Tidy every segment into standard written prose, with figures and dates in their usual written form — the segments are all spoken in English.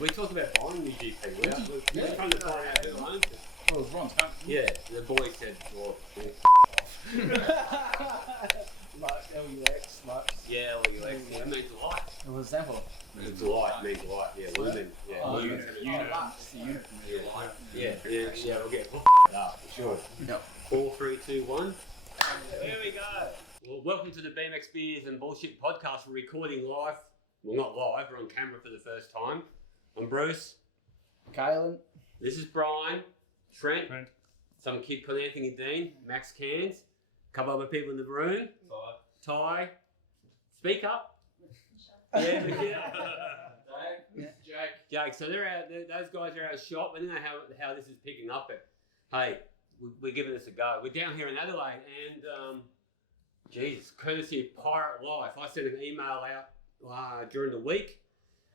We talked about buying the GP. We're trying to find out who owns it. Well, it's Ron's company. Yeah, the boy said, well, LUX, Lux. yeah, LUX. Yeah, it means light. It was example. It's light, means light. Yeah, lumen. Yeah, lumen. Lux, the unit. Yeah, we'll get up for sure. Yep. 4, 3, 2, 1. There we go. Well, welcome to the BMX Beers and Bullshit podcast. We're recording live. Well, not live. We're on camera for the first time. I'm Bruce. Khalen. This is Brian. Trent. Some kid called Anthony Dean. Max Cairns. A couple other people in the room. Ty. Speak up. Yeah. Jake. So they're out. Those guys are out of shop. I don't know how this is picking up. But hey, we're giving this a go. We're down here in Adelaide, and Jesus, courtesy of Pirate Life, I sent an email out during the week.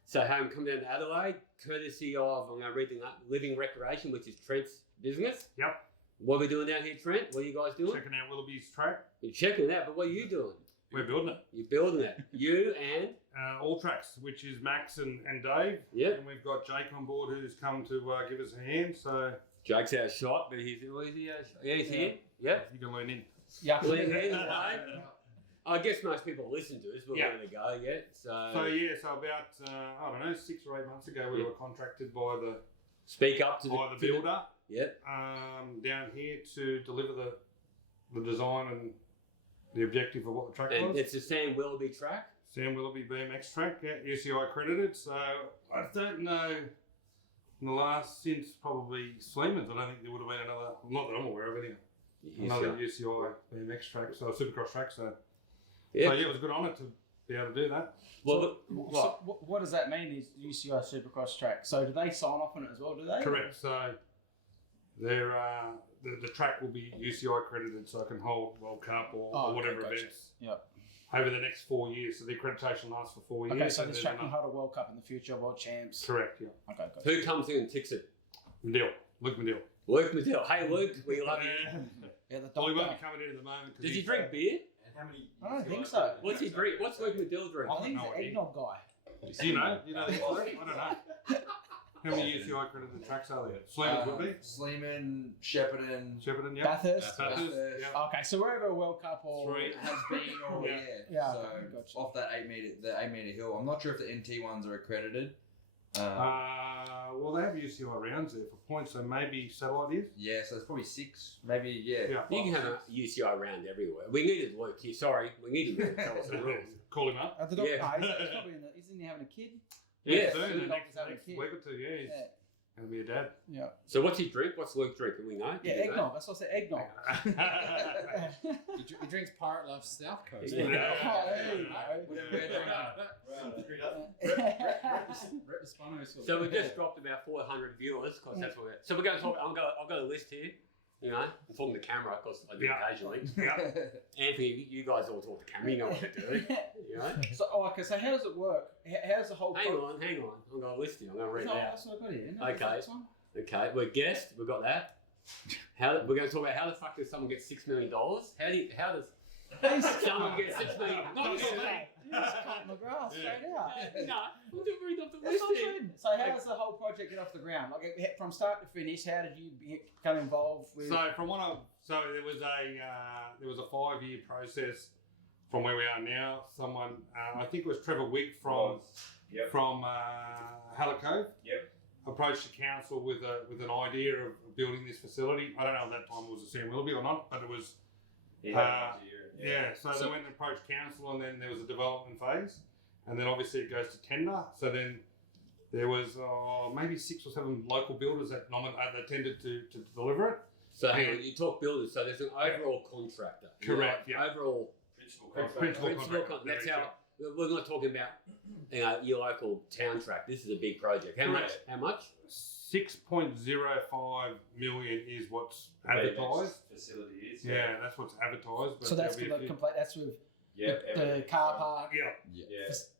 So hey, I'm coming down to Adelaide, courtesy of I'm going to read Living Recreation, which is Trent's business. Yep. What are we doing down here, Trent? What are you guys doing? Checking out Willoughby's track. You're checking it out, but what are you doing? We're building it. You're building it. You and? All Tracks, which is Max and Dave. Yep. And we've got Jake on board who's come to give us a hand. So Jake's out of shot, but he's here. Yeah, he's here. Yep. You can lean in. Yeah. I guess most people listen to us. We're going to go yet. So about I don't know, 6 or 8 months ago, we were contracted by the speak up to the builder. Yep. Down here to deliver the design and the objective of what the track was. And it's a Sam Willoughby track. Sam Willoughby BMX track, yeah, UCI accredited. So I don't know. In the last since probably Sleeman's, I don't think there would have been another. Not that I'm aware of anyway. Another UCI BMX track, so a Supercross track. So yeah, it was a good honour to be able to do that. Well, so what does that mean? Is UCI Supercross track? So do they sign off on it as well? Do they? Correct. So they're the track will be UCI accredited, so it can hold World Cup or whatever events. Yep. Over the next 4 years, so the accreditation lasts for 4 years. Okay, so this track can hold a World Cup in the future, World Champs. Correct. Yeah. Okay. Gotcha. Who comes in and ticks it? Luke Medill. Luke Medill. Hey Luke, we love you. Yeah, the Well, he won't doctor. be coming in at the moment. Does he drink beer? I don't think so. What's he drink? What's Luke Medill drink? I think he's an eggnog guy. You know the story? I don't know. How many UCI accredited tracks are there? Sleeman would be. Sleeman, Shepparton, Yeah. Bathurst. Yeah. Okay, so wherever a World Cup or has been, or Yeah, So okay, gotcha. off that 8 meter hill, I'm not sure if the NT ones are accredited. Well, they have UCI rounds there for points, so maybe satellite is. Yeah, so there's probably 6, maybe You can have a UCI round everywhere. We needed Luke here. Sorry, we needed him to tell us the rules. Call him up. At the doctor, Yeah. he's probably isn't he having a kid? Yeah. Soon, the Doctor's having a next kid. week or two, he's going to be a dad. Yeah. So what's he drink? What's Luke drink? Can we know? Yeah, eggnog. That's what I said, eggnog. He drinks Pirate Life South Coast. Yeah. Oh, there you go. So we just dropped about 400 viewers, because that's what we're. So we're going to talk. I've got a list here. You know, I'm talking to camera, of course I do occasionally. Anthony, you guys all talk to camera. You know what to do. You know. So, so how does it work? How does the whole? Hang on. I've got a list here. I'm going to read it out. That's what I got here. No, Okay. this one? Okay, we're guest. We've got that. We're going to talk about how the fuck does someone get $6 million? How does someone get $6 million? Not you, mate. You just cut my grass straight out. No, I'm just reading off the That's list not here. true. So how does the whole project get off the ground? Like from start to finish, how did you become involved with? So there was a 5-year process from where we are now. Someone, I think it was Trevor Wigg from Halico. Yep. Approached the council with an idea of building this facility. I don't know if that time it was a Sam Willoughby or not, but it was. So they went and approached council, and then there was a development phase, and then obviously it goes to tender. So then there was maybe 6 or 7 local builders that tended to deliver it. So hang on, you talk builders, so there's an overall contractor. Correct, yeah. Overall Principal contractor. That's how. We're not talking about your local town track. This is a big project. How much? 6.05 million is what's advertised. Facility is. Yeah, that's what's advertised. But So that's for the complete. That's with the everything. car park, Yeah.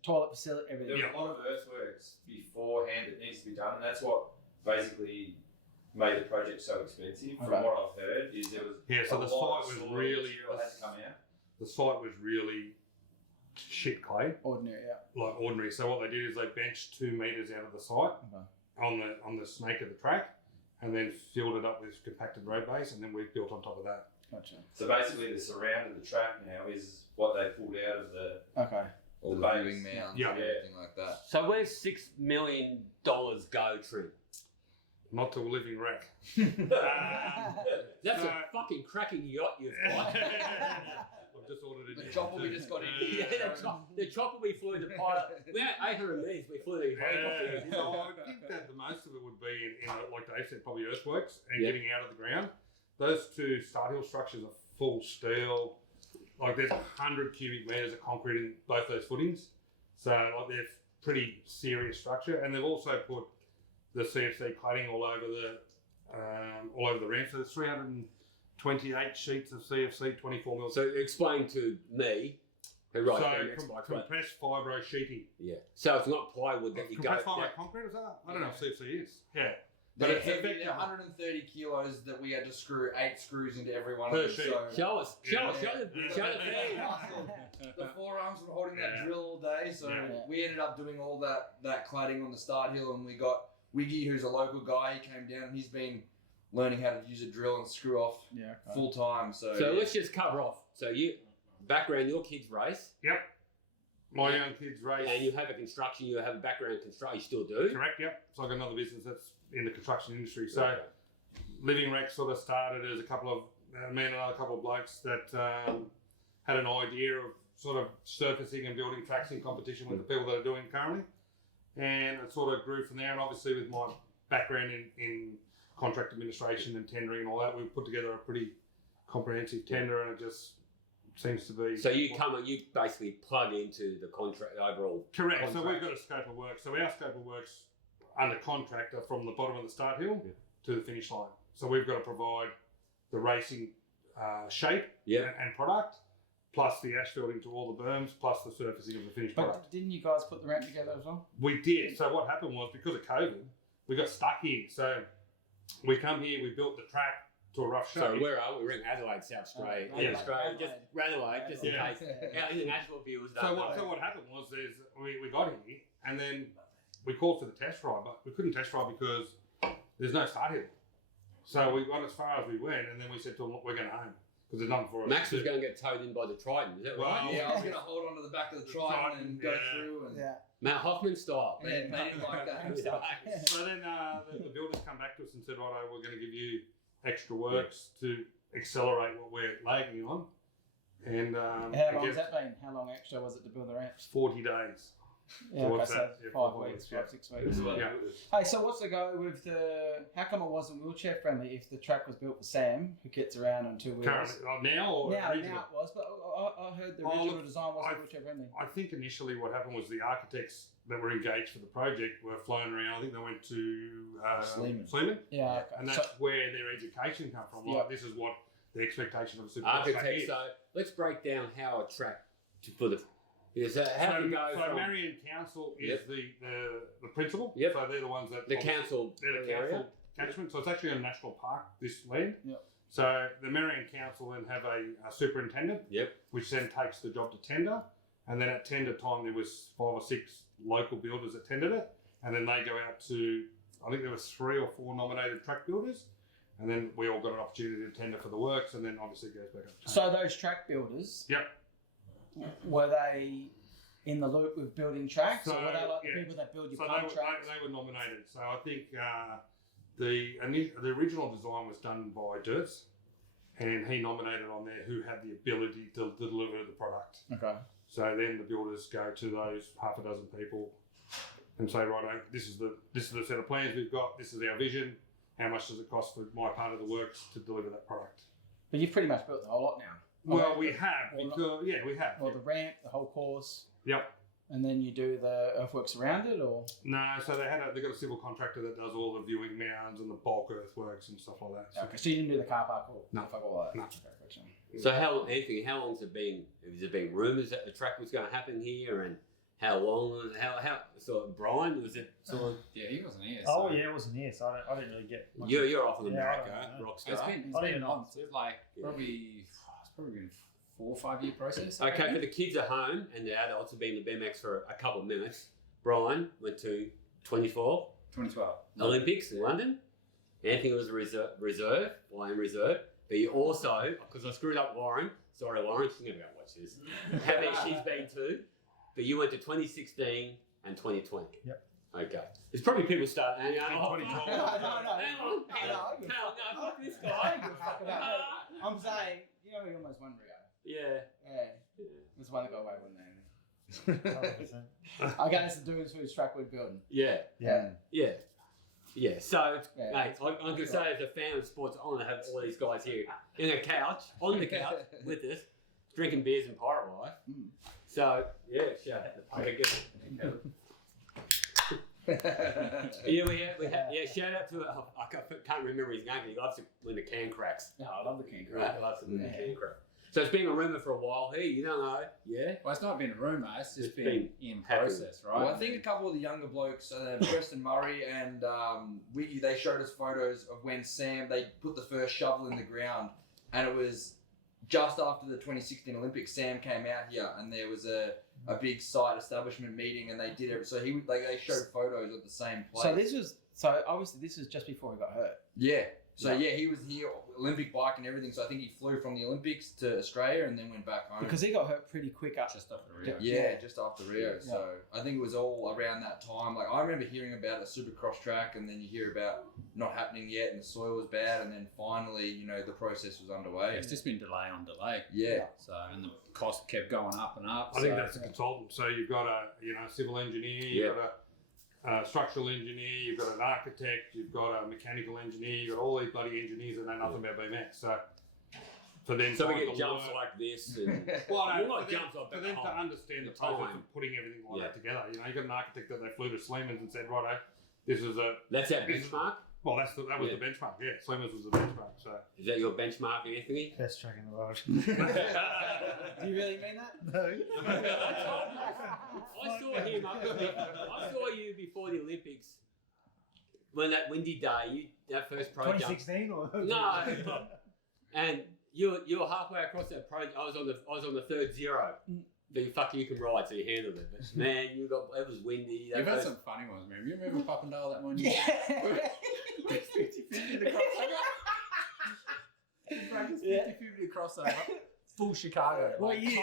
toilet facility, everything. There was a lot of earthworks beforehand that needs to be done, and that's what basically made the project so expensive. From what I've heard, is there was so the site was really material had to come out. The site was really shit clay, Ordinary, yeah. like ordinary. So what they did is they benched 2 meters out of the site Okay. on the snake of the track, and then filled it up with compacted road base, and then we built on top of that. Gotcha. So basically, the surround of the track now is what they pulled out of the. Okay. All The the base. viewing mounds Yeah. and everything like that. So where's $6 million go, Trent? Not to a living wreck. That's So- a fucking cracking yacht you've got. I've just ordered it. The chopper we just got in Yeah, here. the chopper we flew to Pirate. We had 800 meters. We flew the helicopter. So I think that the most of it would be in like Dave said, probably earthworks and Yeah. getting out of the ground. Those 2 start hill structures are full steel. Like there's 100 cubic meters of concrete in both those footings. So like they're pretty serious structure, and they've also put the CFC cladding all over the ramp. So there's 328 sheets of CFC 24 mil. So explain to me, who writes BMX bikes, right? compressed fibro sheeting. Yeah. So it's not plywood that you go. Compressed fibro that- concrete, is that? I don't know if CFC is. Yeah. They're But it's heavy, effective. they're 130 kilos that we had to screw 8 screws into every one Per of them. sheet. So Show us. Show Yeah. us. Show the feed. the forearms were holding that Yeah. drill all day, so Yeah. we ended up doing all that cladding on the start hill, and we got Wiggy, who's a local guy. He came down and he's been learning how to use a drill and screw off Yeah. Okay. full time. So, So let's just cover off. So you background, your kids race, My young kids race. and you have a construction. You have a background in construction. You still do. Correct, yep. It's like another business that's in the construction industry. So Okay. Living Wreck sort of started as a couple of me and another couple of blokes that had an idea of sort of surfacing and building tracks in competition with the people that are doing it currently. And it sort of grew from there. And obviously with my background in contract administration and tendering and all that, we've put together a pretty comprehensive tender, and it just seems to be... So you basically plug into the contract, the overall. Correct. So we've contract. got a scope of work. So our scope of work's under contract are from the bottom of the start hill to the finish line. So we've got to provide the racing shape Yeah. and product, plus the asphalting to all the berms, plus the surfacing of the finished product. But didn't you guys put the ramp together as well? We did. So what happened was, because of COVID, we got stuck here. So we come here, we built the track to a rough shape. So where are we? We're in Adelaide, South Australia. Adelaide. Yeah, Australia. Adelaide. Just Adelaide, just in Yeah. case. Our international viewers So don't what, know. so what happened was we got here, and then we called for the test ride, but we couldn't test ride because there's no start hill. So we got as far as we went, and then we said to them, "Look, we're going home because there's nothing for us." Max to was do." going to get towed in by the Triton. Is that Well, right? yeah, I was going to hold on to the back of the Triton and go Yeah. through. And Yeah. Matt Hoffman style. They didn't like that. So then the builders come back to us and said, "Righto, we're going to give you extra works to accelerate what we're lagging on." And How I long has guess that been? How long extra was it to build the ramps? 40 days. Yeah, what's okay, that? so Yeah, 5 4 weeks, weeks, yeah. 5, 6 weeks. Yeah. Hey, so what's the go with the? How come it wasn't wheelchair friendly if the track was built for Sam, who gets around on 2 wheels? Currently, now or Now originally? it was, but I heard the Oh, original look, design wasn't I- wheelchair friendly. I think initially what happened was the architects that were engaged for the project were flown around. I think they went to Sleeman. Yeah, okay. and So- that's where their education come from. Like, Yeah. this is what the expectation of a super Architect. So let's break down how a track for the. Is that how to go so from Marion Council is Yep. the principal. Yep. So they're the ones that the council They're the area? council catchment. So it's actually a national park, this land. Yep. So the Marion Council then have a superintendent. Yep. Which then takes the job to tender. And then at tender time, there was 5 or 6 local builders that tendered it. And then they go out to, I think there was 3 or 4 nominated track builders. And then we all got an opportunity to tender for the works. And then obviously it goes back up. So those track builders, Yep. were they in the loop with building tracks, or were they So, like yeah. the people that build your So pump tracks? they were nominated. So I think the original design was done by Dirts, and he nominated on there who had the ability to deliver the product. Okay. So then the builders go to those half a dozen people and say, "Righto, this is the set of plans we've got. This is our vision. How much does it cost for my part of the works to deliver that product?" But you've pretty much built the whole lot now. Well, we have Well, not- because we have. Or the ramp, the whole course. Yep. And then you do the earthworks around it, or No, so they got a civil contractor that does all the viewing mounds and the bulk earthworks and stuff like that. So okay. So you didn't do the car park or No. fuck all that. No. Okay, gotcha. So Anthony, how long's it been? Has there been rumours that the track was going to happen here, and how long? How? So Brian, was it sort of? Yeah, he wasn't here. Oh so- yeah, it wasn't here, so I didn't really get. much You're off in Yeah, I America, don't know. rock It's star. been I don't months. know. It's like Yeah. probably it's probably been 4 or 5 year process. Okay, for the kids at home and the adults who've been to BMX for a couple of minutes, Brian went to 2012 Olympics in London. Anthony was a reserve, I am reserve. But you also, because I screwed up Lauren, sorry Lauren, she's never going to watch this, how many she's been to, but you went to 2016 and 2020. Yep. Okay. There's probably people start, hang on, No, fuck this I guy. don't give a fuck about that. I'm saying, you know, we almost won Rio. Yeah. Yeah. There's one that got away with it. 100%. I got us to do this whose track we're building. Yeah. Yeah. Yeah. Yeah, so, Yeah. mate, I'm going to say as a fan of sports, I want to have all these guys here in a couch, on the couch, with us, drinking beers and Pirate Life. Mm. So, yeah, shout out to yeah, shout out to, I can't remember his name, but he loves it when the can cracks. No, I love the can Right, he loves it when the can cracks. So it's been a rumour for a while here, you don't know, yeah? Well, it's not been a rumour, it's just It's been in happening. process, right? Well, I think a couple of the younger blokes, Preston Murray and Wiggy, they showed us photos of when they put the first shovel in the ground, and it was just after the 2016 Olympics. Sam came out here, and there was a big site establishment meeting, and they did it. So they showed photos at the same place. So obviously this was just before he got hurt. Yeah. So yeah, he was here, Olympic bike and everything. So I think he flew from the Olympics to Australia and then went back home. Because he got hurt pretty quick up. Just after Rio. Yeah, just after Rio. Yeah. So I think it was all around that time. Like I remember hearing about a Supercross track, and then you hear about not happening yet, and the soil was bad, and then finally, the process was underway. It's just been delay on delay. Yeah. So, and the cost kept going up and up. I think that's a consultant. So you've got a civil engineer, you've got a structural engineer, you've got an architect, you've got a mechanical engineer, you've got all these bloody engineers that know nothing about BMX. So for them, So we get jumps like this, and well, well, for not them, jumps off, for but them to understand the process of putting everything like that together. You got an architect that they flew to Sleeman's and said, righto, this is a. that's our benchmark. Well, that was the benchmark. Yeah, Sleeman's was the benchmark. So Is that your benchmark, Anthony? Best track in the world. Do you really mean that? No. I saw him I saw you before the Olympics. When that windy day, that first pro jump. 2016 or No. And you were halfway across that pro. I was on the third zero. You can ride, so you handled it. But man, it was windy. You've had some funny ones, man. You remember Papandale that one? Yeah. 50-50 the crossover. He practiced 50-50 crossover. Full Chicago. What year?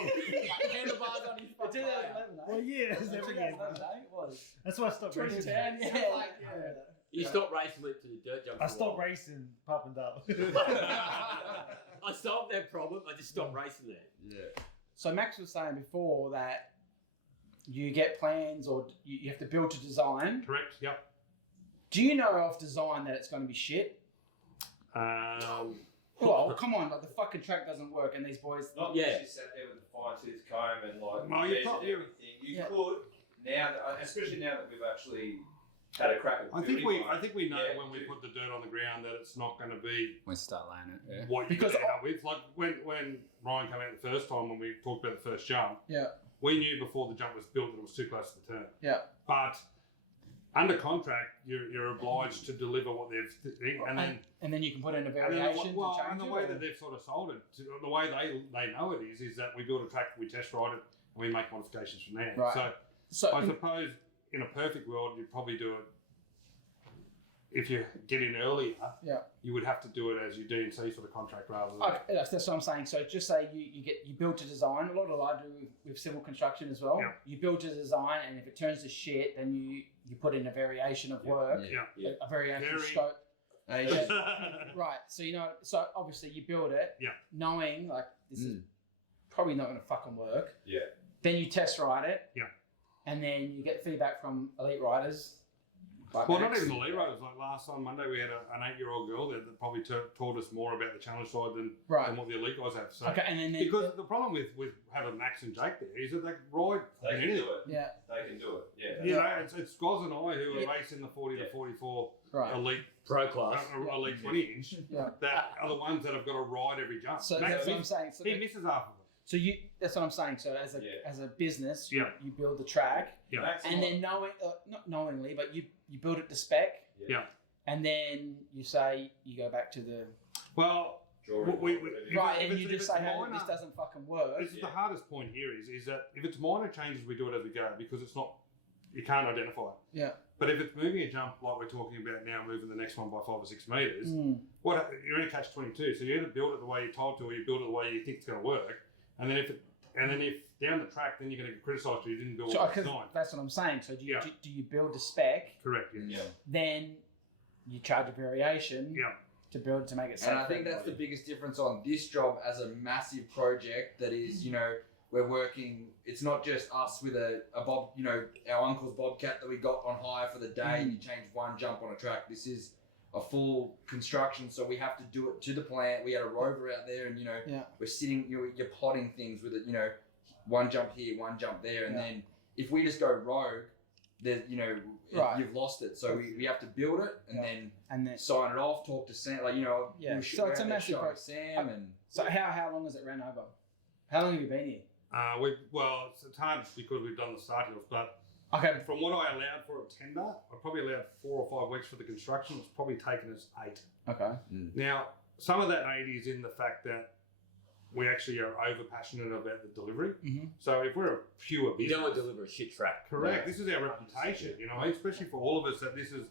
Handlebars on his front. 2011, eh? Well, yeah, it's every year. 2011, eh? It was. That's why I stopped racing. 2010. Yeah. You stopped racing, went to the dirt jump. I for a stopped while. racing Papandale. I solved that problem. I just stopped racing there. Yeah. So Max was saying before that you get plans or you have to build to design. correct. Yep. Do you know off design that it's going to be shit? Well, come on, like the fucking track doesn't work and these boys... Not Yeah. that you sat there with the fine-tooth comb and like No, you measured probably- everything. You Yeah. could now, especially now that we've actually had a crack at I think building we know Yeah, when we you put the dirt on the ground that it's not going to be We start laying it. Yeah. what you Because end up with. Like when Ryan came out the first time when we talked about the first jump, Yeah. we knew before the jump was built that it was too close to the turn. Yeah. But under contract, you're obliged to deliver what they've And then you can put in a and variation then well, to change and the it, way or- that they've sort of sold it, the way they know it is that we build a track, we test ride it, and we make modifications from there. Right. So So I suppose in a perfect world, you'd probably do it. If you get in earlier, you would have to do it as your D&C sort of contract rather than. okay, that's what I'm saying. So just say you build to design. A lot of I do with civil construction as well. Yeah. You build to design, and if it turns to shit, then you put in a variation of work, Yeah. a variation of Very- scope. Hey, Right. So so obviously you build it, Yeah. knowing like this is probably not going to fucking work. Yeah. Then you test ride it. Yeah. And then you get feedback from elite riders. Like Well, Max. not even the lead riders. Like on Monday, we had an 8-year-old girl there that probably taught us more about the challenge side than what the elite guys have. So, Okay, and then because the problem with having Max and Jake there is that they can ride They can anything. do it. Yeah. They can do it. Yeah. You know, it's Goz and I who are Yeah. racing the 40 to 44 Right. elite Pro class. elite 20 inch Yeah. that are the ones that have got to ride every jump. So Max, that's what I'm saying. So he misses half of it. So that's what I'm saying. So as a business, you build the track, Yeah. and then not knowingly, but you build it to spec. Yeah. And then you say you go back to the. Well, drawing. Right, and if you it's just say, hey, minor- this doesn't fucking work. This is the hardest point here is that if it's minor changes, we do it as we go because it's not, you can't identify it. Yeah. But if it's moving a jump like we're talking about now, moving the next one by 5 or 6 metres, you're in a catch-22. So you either build it the way you're told to, or you build it the way you think it's going to work. And then if down the track, then you're going to get criticised if you didn't build it design. That's what I'm saying. So do you build a spec? Correct. Yeah. Then you charge a variation. Yeah. To build to make it safe. And I think that's the biggest difference on this job as a massive project that is, we're working, it's not just us with a bob, our uncle's Bobcat that we got on hire for the day and you change one jump on a track. This is a full construction, so we have to do it to the plant. We had a rover out there and, we're sitting, you're plotting things with it, one jump here, one jump there. And then if we just go rogue, there's, you've lost it. So we have to build it and then sign it off, talk to Sam, So it's a massive process. Sam and so how long has it ran over? How long have you been here? It's hard because we've done the starting off, but Okay. from what I allowed for a tender, I probably allowed 4 or 5 weeks for the construction. It's probably taken us 8. Okay. Now, some of that 8 is in the fact that we actually are over passionate about the delivery. Mm-hmm. So if we're a pure You business, don't want to deliver a shit track. correct. This is our reputation, especially for all of us. That this is,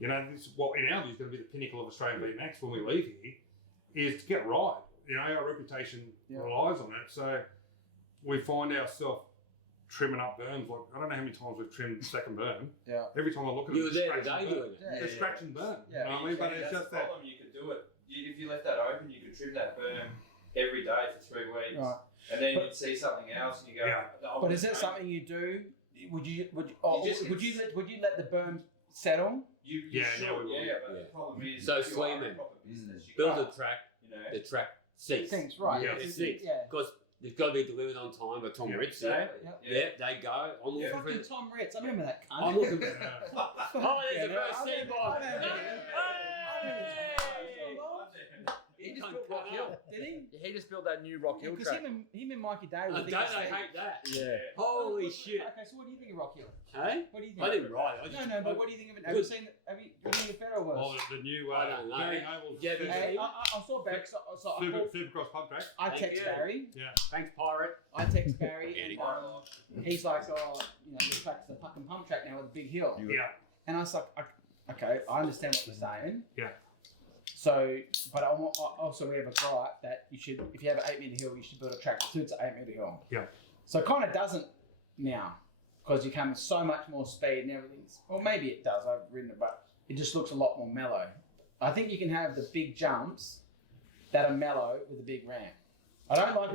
this is what in our view is going to be the pinnacle of Australian BMX when we leave here, is to get right. Our reputation relies on it. So we find ourselves trimming up berms. Like I don't know how many times we've trimmed the second berm. Yeah. Every time I look at You it, were there today doing it. They're scratch and burn. Yeah. You know what I mean? But it's That's just the that. problem. You could do it. If you left that open, you could trim that berm every day for 3 weeks, Right. and then you'd see something else, and you go. Yeah. "Oh, But is that no." something you do? Would you You just- would you let the berm settle? You Yeah, should, now we will. yeah, but Yeah. the problem is, So if you are a Sleeman, proper business, you Build can't, a track, you know. the track cease. Things right. Yeah. It It's- cease. Yeah. Because it's got to be delivered on time by Tom Yeah. Ritz. Yeah. Exactly. Yeah, they go. I'm looking for Fucking it. Tom Ritz. I remember that cunt. I'm looking for Yeah. Oh, there's the Yeah, first I sea remember- bomb. I remember- He just built Rock Hill, did he? he just built that new Rock Hill Because track. him and Mikey Day Oh, were don't thinking they the same. hate that? Yeah. Holy shit. Okay, so what do you think of Rock Hill? Hey? What do you think? I didn't write it. No, but what do you think of it? Have you seen? Have you seen the Federal Oh, worse? the new I don't know. Gary Noble Yeah, Super, but- Hey, I saw Barry. So I called, Supercross pub track. I Thank text you. Barry. Thanks, Pirate. I text Barry, Yeah, and he's like, "Oh, the track's the fucking pump track now with a big hill." Yeah. And I was like, "Okay, I understand what you're saying." Yeah. So, but also we have a gripe that you should, if you have an 8 meter hill, you should build a track that suits an 8 meter hill. Yeah. So it kind of doesn't now, because you come with so much more speed and everything's. Well, maybe it does. I've ridden it, but it just looks a lot more mellow. I think you can have the big jumps that are mellow with a big ramp. I don't like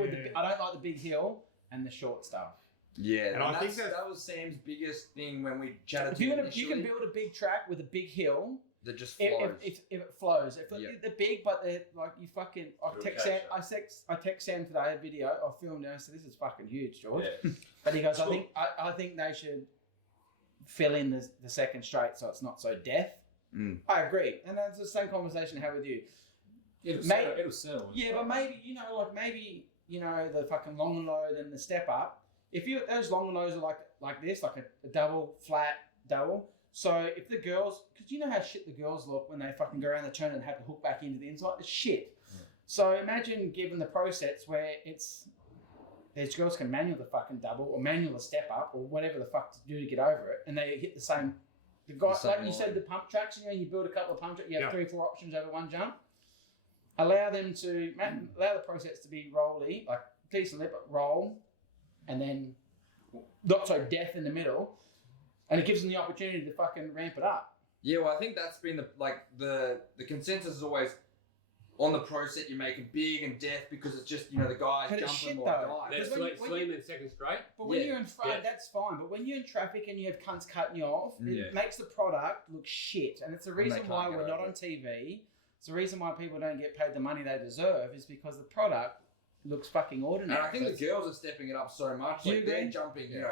the big hill and the short stuff. Yeah, And I think that was Sam's biggest thing when we chatted If to you him can, you can build a big track with a big hill. that just If flows. it flows, if Yeah. they're big, but they're like you fucking. I It'll text catch Sam. I text Sam today a video. I filmed it. I said, "This is fucking huge, George." Yeah. But he goes, Cool. I think they should fill in the second straight so it's not so deaf. I agree, and that's the same conversation I had with you. It'll Mate- settle. Yeah, but maybe the fucking long and low, then the step up. If those long and lows are like this, like a double flat double. So if the girls, because you know how shit the girls look when they fucking go around the turn and have to hook back into the inside, it's shit. Yeah. So imagine given the process where these girls can manual the fucking double or manual the step up or whatever the fuck to do to get over it, and they hit the same. The guy, The same like you line. said, the pump tracks. You build a couple of pump tracks. You have Yeah. 3 or 4 options over one jump. Allow them to allow the process to be rolly, like decent lip, but roll, and then not so death in the middle, and it gives them the opportunity to fucking ramp it up. Yeah, well, I think that's been the consensus is always on the pro set. You make it big and deaf because it's just the guys But it's jumping shit, or though. guys. That's Because when you- Sleeman second straight. But when Yeah, you're in front, yeah. that's fine. But when you're in traffic and you have cunts cutting you off, Yeah. it makes the product look shit. And it's the And they reason can't why get we're over not it. on TV. It's the reason why people don't get paid the money they deserve is because the product looks fucking And ordinary. I think the girls are stepping it up so much. Do you Like they're agree? jumping.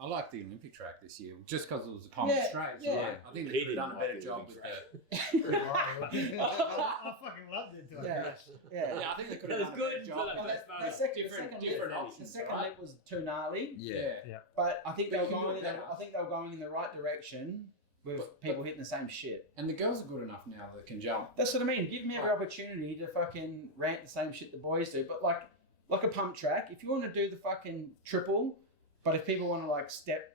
I like the Olympic track this year just because it was a common Yeah, straight. yeah. Right? I think He they could have done a didn't better like the job with Olympic the. I fucking loved it. Yeah. Yeah, I think they could have That done was a better good, job. but with Well, that's that fine. second, different lip, options, the second right? lip was too gnarly, Yeah. but I think they But were you can do going. it better. I think they were going in the right direction with people hitting the same shit. And the girls are good enough now that can jump. That's what I mean. Give them every opportunity to fucking rant the same shit the boys do. But like a pump track, if you want to do the fucking triple, but if people want to like step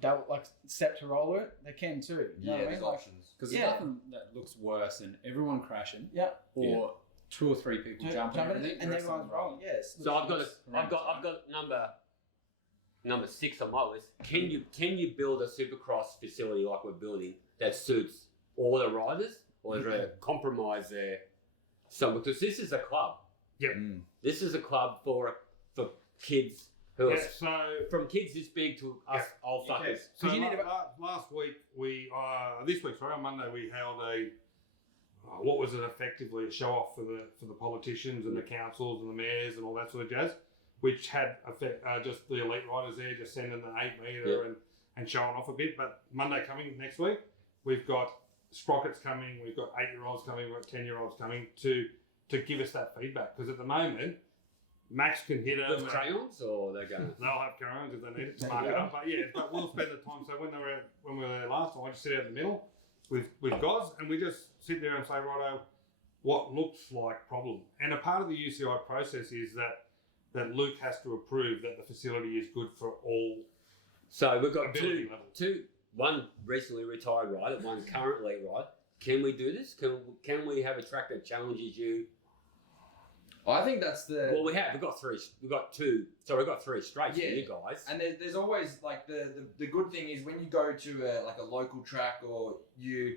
to roller it, they can too. You know what I mean? there's Like, options. Because there's nothing that looks worse than everyone crashing. Yeah. Or 2 or 3 people jumping and everyone's rolling. Yes. So I've got number 6 on my list. Can you build a supercross facility like we're building that suits all the riders, or is there a compromise there? So because this is a club. Yep. This is a club for kids who are So from kids this big to us old fuckers. So you need last week this week, on Monday, we held what was it effectively a show off for the politicians and the councils and the mayors and all that sort of jazz, which had just the elite riders there, just sending the 8 metre and showing off a bit. But Monday coming next week, we've got sprockets coming, we've got 8-year-olds coming, we've got 10-year-olds coming to give us that feedback, because at the moment Max can hit them With crayons, or they're going. They'll have crayons if they need it to mark it up. But we'll spend the time. So when we were there last time, I just sit out in the middle with Goz, and we just sit there and say, righto, what looks like problem. And a part of the UCI process is that Luke has to approve that the facility is good for all. So we've got ability levels. one recently retired rider, one currently rider. Can we do this? Can we have a track that challenges you? I think that's the. Well, we have. We've got 3. We've got 2. So we've got 3 straights for you guys. And there's always like the good thing is when you go to a local track, or you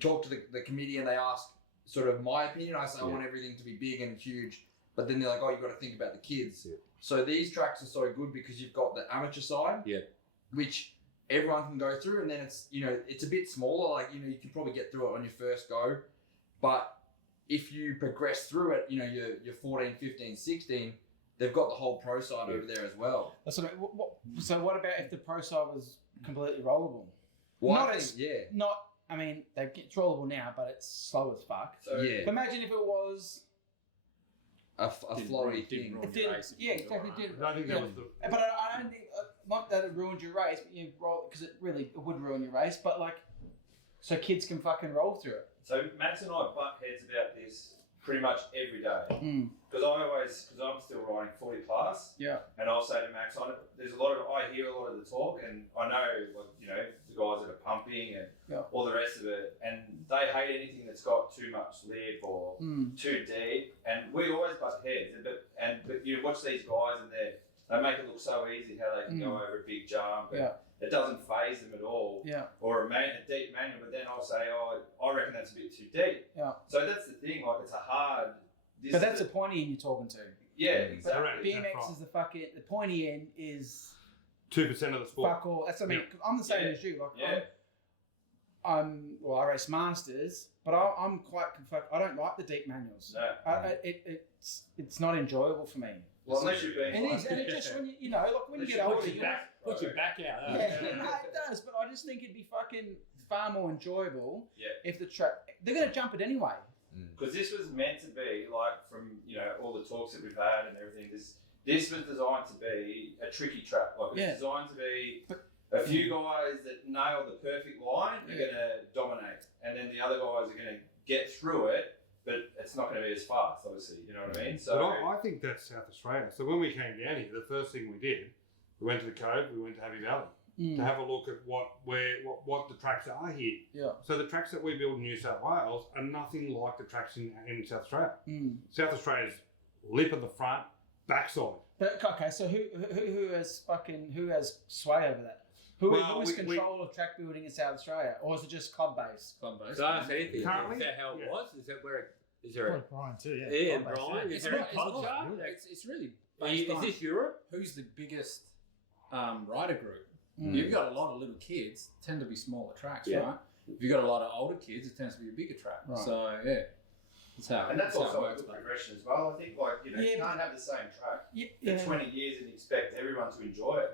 talk to the committee and they ask sort of my opinion. I say I want everything to be big and huge, but then they're like, oh, you've got to think about the kids. Yeah. So these tracks are so good because you've got the amateur side, which everyone can go through, and then it's a bit smaller. Like you can probably get through it on your first go, but if you progress through it, you're 14, 15, 16, they've got the whole pro side over there as well. That's what so what about if the pro side was completely rollable? Well, it's rollable now, but it's slow as fuck. So, But imagine if it was a flowy thing. It did, exactly. I don't think that was the. But I don't think, not that it ruined your race, but you roll, because it would ruin your race, but like, so kids can fucking roll through it. So Max and I butt heads about this pretty much every day. Because I'm still riding 40 class. Yeah. And I'll say to Max, I hear a lot of the talk, and I know, the guys that are pumping and all the rest of it, and they hate anything that's got too much lip or too deep, and we always butt heads. But you watch these guys, and they make it look so easy how they can go over a big jump. It doesn't phase them at all. Yeah. Or a deep manual, but then I'll say, I reckon that's a bit too deep. Yeah. So that's the thing, it's a hard. But that's the pointy end you're talking to. Yeah, exactly. BMX is the pointy end is 2% of the sport. Fuck all. That's what I mean. I'm the same as you. I race masters, but I'm quite. I don't like the deep manuals. No. It's not enjoyable for me. Well, unless you're being. It is, and it just when you get older, Put your back out. No, it does. But I just think it'd be fucking far more enjoyable if the track. They're going to jump it anyway. Because this was meant to be from all the talks that we've had and everything. This was designed to be a tricky track. It's designed to be a few guys that nail the perfect line are going to dominate, and then the other guys are going to get through it. But it's not going to be as fast, obviously. You know what I mean? So but I think that's South Australia. So when we came down here, the first thing we did, we went to the Cove, we went to Happy Valley to have a look at what the tracks are here. Yeah. So the tracks that we build in New South Wales are nothing like the tracks in South Australia. South Australia's lip of the front, backside. But okay, so who has sway over that? Who has control of track building in South Australia, or is it just club based? Club based. So I anything. Currently, is that how it was? Is that where? Is there? Well, Brian too, yeah. Yeah, Club-based, Brian. yeah. Is there a culture? It's really. Is this Europe? Who's the biggest rider group? You've got a lot of little kids, tend to be smaller tracks, right? If you've got a lot of older kids, it tends to be a bigger track. Right. So that's how. And that's also how a good progression as well. I think you can't have the same track for 20 years and expect everyone to enjoy it.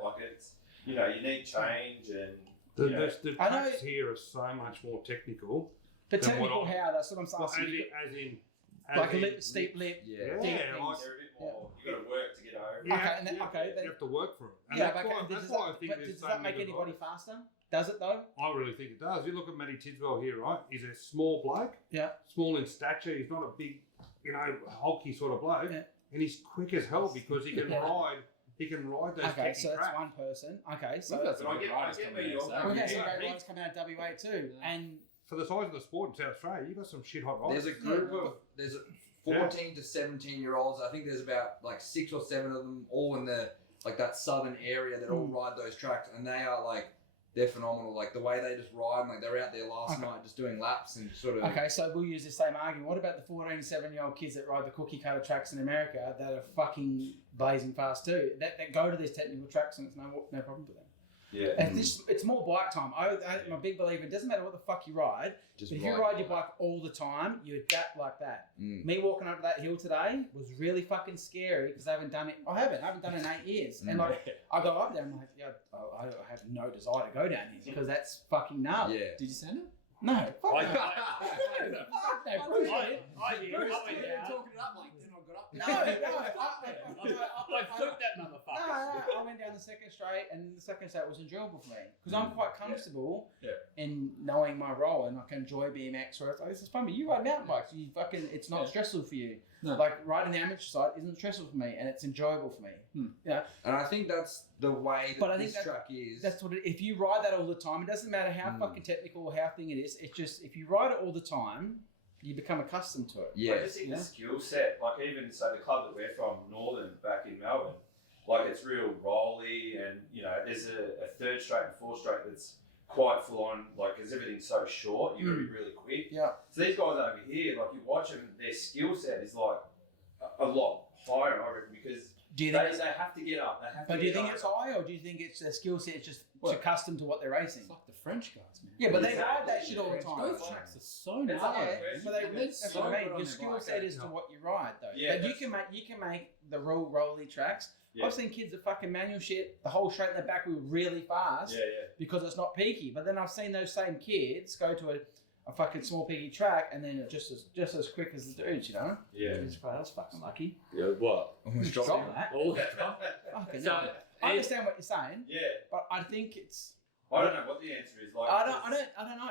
You need change and. The tracks here are so much more technical. The technical how, that's what I'm saying. As in Like a steep lip. Yeah. deep Yeah, like, things. They're a bit more. You got to work to get over. you Okay, have- and then- you- okay, then- you have to work for it. And Yeah, that's but why, does that's why I that, think but there's does so that many make good anybody riders. faster? Does it though? I really think it does. You look at Matty Tidswell here, right? He's a small bloke. Yeah. Small in stature. He's not a big, hulky sort of bloke. Yeah. And he's quick as hell because he can Yeah. ride. He can ride those. Okay, techie so that's tracks. one person. Okay, so We've got some But I good get- riders I get coming where out. you're So. going. we've had some Yeah. great riders coming out of WA too, Yeah. and For the size of the sport in South Australia, you've got some shit hot riders. There's a group of 14 to 17-year-olds. I think there's about like 6 or 7 of them, all in the like that southern area that all ride those tracks, and they are like they're phenomenal. Like the way they just ride, like they're out there last night just doing laps and sort of. okay, so we'll use the same argument. What about the 14, 7-year-old kids that ride the cookie cutter tracks in America that are fucking blazing fast too? That go to these technical tracks and it's no problem for them. Yeah. And it's more bike time. I'm a big believer. It doesn't matter what the fuck you ride. Just But if you ride your bike all the time, you adapt like that. Mm. Me walking up that hill today was really fucking scary because I haven't done it. I haven't done it in 8 years. And like, I go up there, I'm like, I have no desire to go down here because that's fucking gnarly. Yeah. Did you send it? No, fuck I- no. Fuck no, Bruce. I Bruce, did. I went you were down. talking it up like, then I got up. I took that motherfucker. No, I went down the second straight, and the second straight was enjoyable for me because I'm quite comfortable in knowing my role, and I can enjoy BMX. Where it's like, this is fun, but you ride mountain bikes, it's not stressful for you. No. Like riding the amateur side isn't stressful for me, and it's enjoyable for me. Yeah, And I think that's the way But I that think this that- track is. that's what. If you ride that all the time, it doesn't matter how fucking technical or how thing it is. It's just if you ride it all the time, you become accustomed to it. yeah. I just think the skill set, like even so the club that we're from, Northern, back in Melbourne, like it's real rolly, and there's a third straight and fourth straight that's quite full on, like because everything's so short, you got to be really quick. Yeah. So these guys over here, like you watch them, their skill set is like a lot higher, I reckon, because Do you they think? have to get up. They have But to do you get think up. it's high, or do you think it's their skill set is just What? accustomed to what they're racing? It's like the French guys, man. Yeah, but they Exactly. ride that shit all the time. Those tracks are so It's narrow. like- Yeah, but And they're that's so what I good mean. on Your their skill bike. set is to what you ride, though. Yeah, but you that's- can make the real rolly tracks. Yeah. I've seen kids that fucking manual shit the whole straight in the back wheel really fast Yeah. because it's not peaky. But then I've seen those same kids go to a fucking small peaky track and then it's just as quick as the dudes, Yeah. I was fucking lucky. Yeah, what? Almost Got dropped it. that. Oh, Fucking So, hell. I understand what you're saying, Yeah. but I think it's. I don't know what the answer is. Like, I don't know.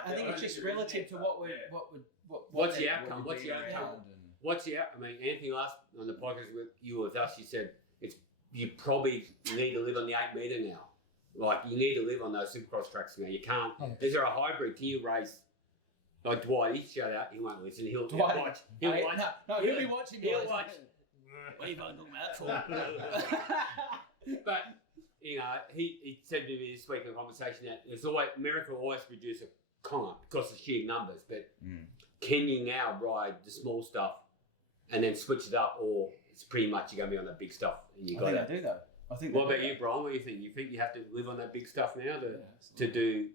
I think I it's don't just think there is relative an to answer. what would Yeah. What's the they- outcome? What's the Being outcome? around and- What's the outcome? I mean, Anthony last on the podcast with you with us, you said you probably need to live on the 8 metre now. Like you need to live on those supercross tracks now. You can't. Is there a hybrid? Can you race? Like Dwight, shut up. He won't listen. He'll Dwight- watch. He'll Hey, watch. no, he'll be watching. He'll guys. watch. What are you fucking talking about for? But he said to me this week in a conversation that there's always America will always produce a con because of sheer numbers. But can you now ride the small stuff and then switch it up, or it's pretty much you're going to be on the big stuff and you I got think to. I do though. I think. What they about do you, Brian? What do you think? You think you have to live on that big stuff now to absolutely. do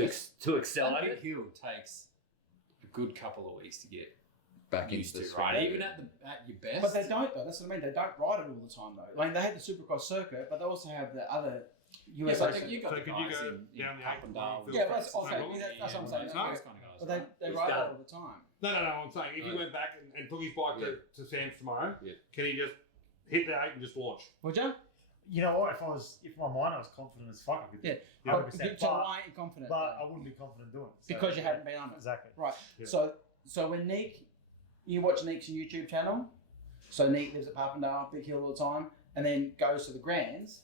Yeah. to excel That at big it? hill takes a good couple of weeks to get back used into to, the right? swing. Even at your best. But they don't though. That's what I mean. They don't ride it all the time though. Like they have the Supercross circuit, but they also have the other Yeah, USA. but circuit. you got So the could you guys go in down the Papendale. Eight Yeah, well, that's Phil okay. Fritz, That's what I'm saying. Those No. kind of guys. But they He's ride it done. all the time. No, I'm saying if he Right. went back and took his bike Yeah. to Sam's tomorrow, Yeah. can he just hit the 8 and just launch? Would you? You know what? If my mind I was confident as fuck, I could do Yeah. it. But 100%. why ain't you confident? But I though? wouldn't be confident doing it. So- Because you haven't been on it. Exactly. Right. Yeah. So when Nick, you watch Nick's YouTube channel. So Nick lives at Papendale, Big Hill all the time, and then goes to the Grands.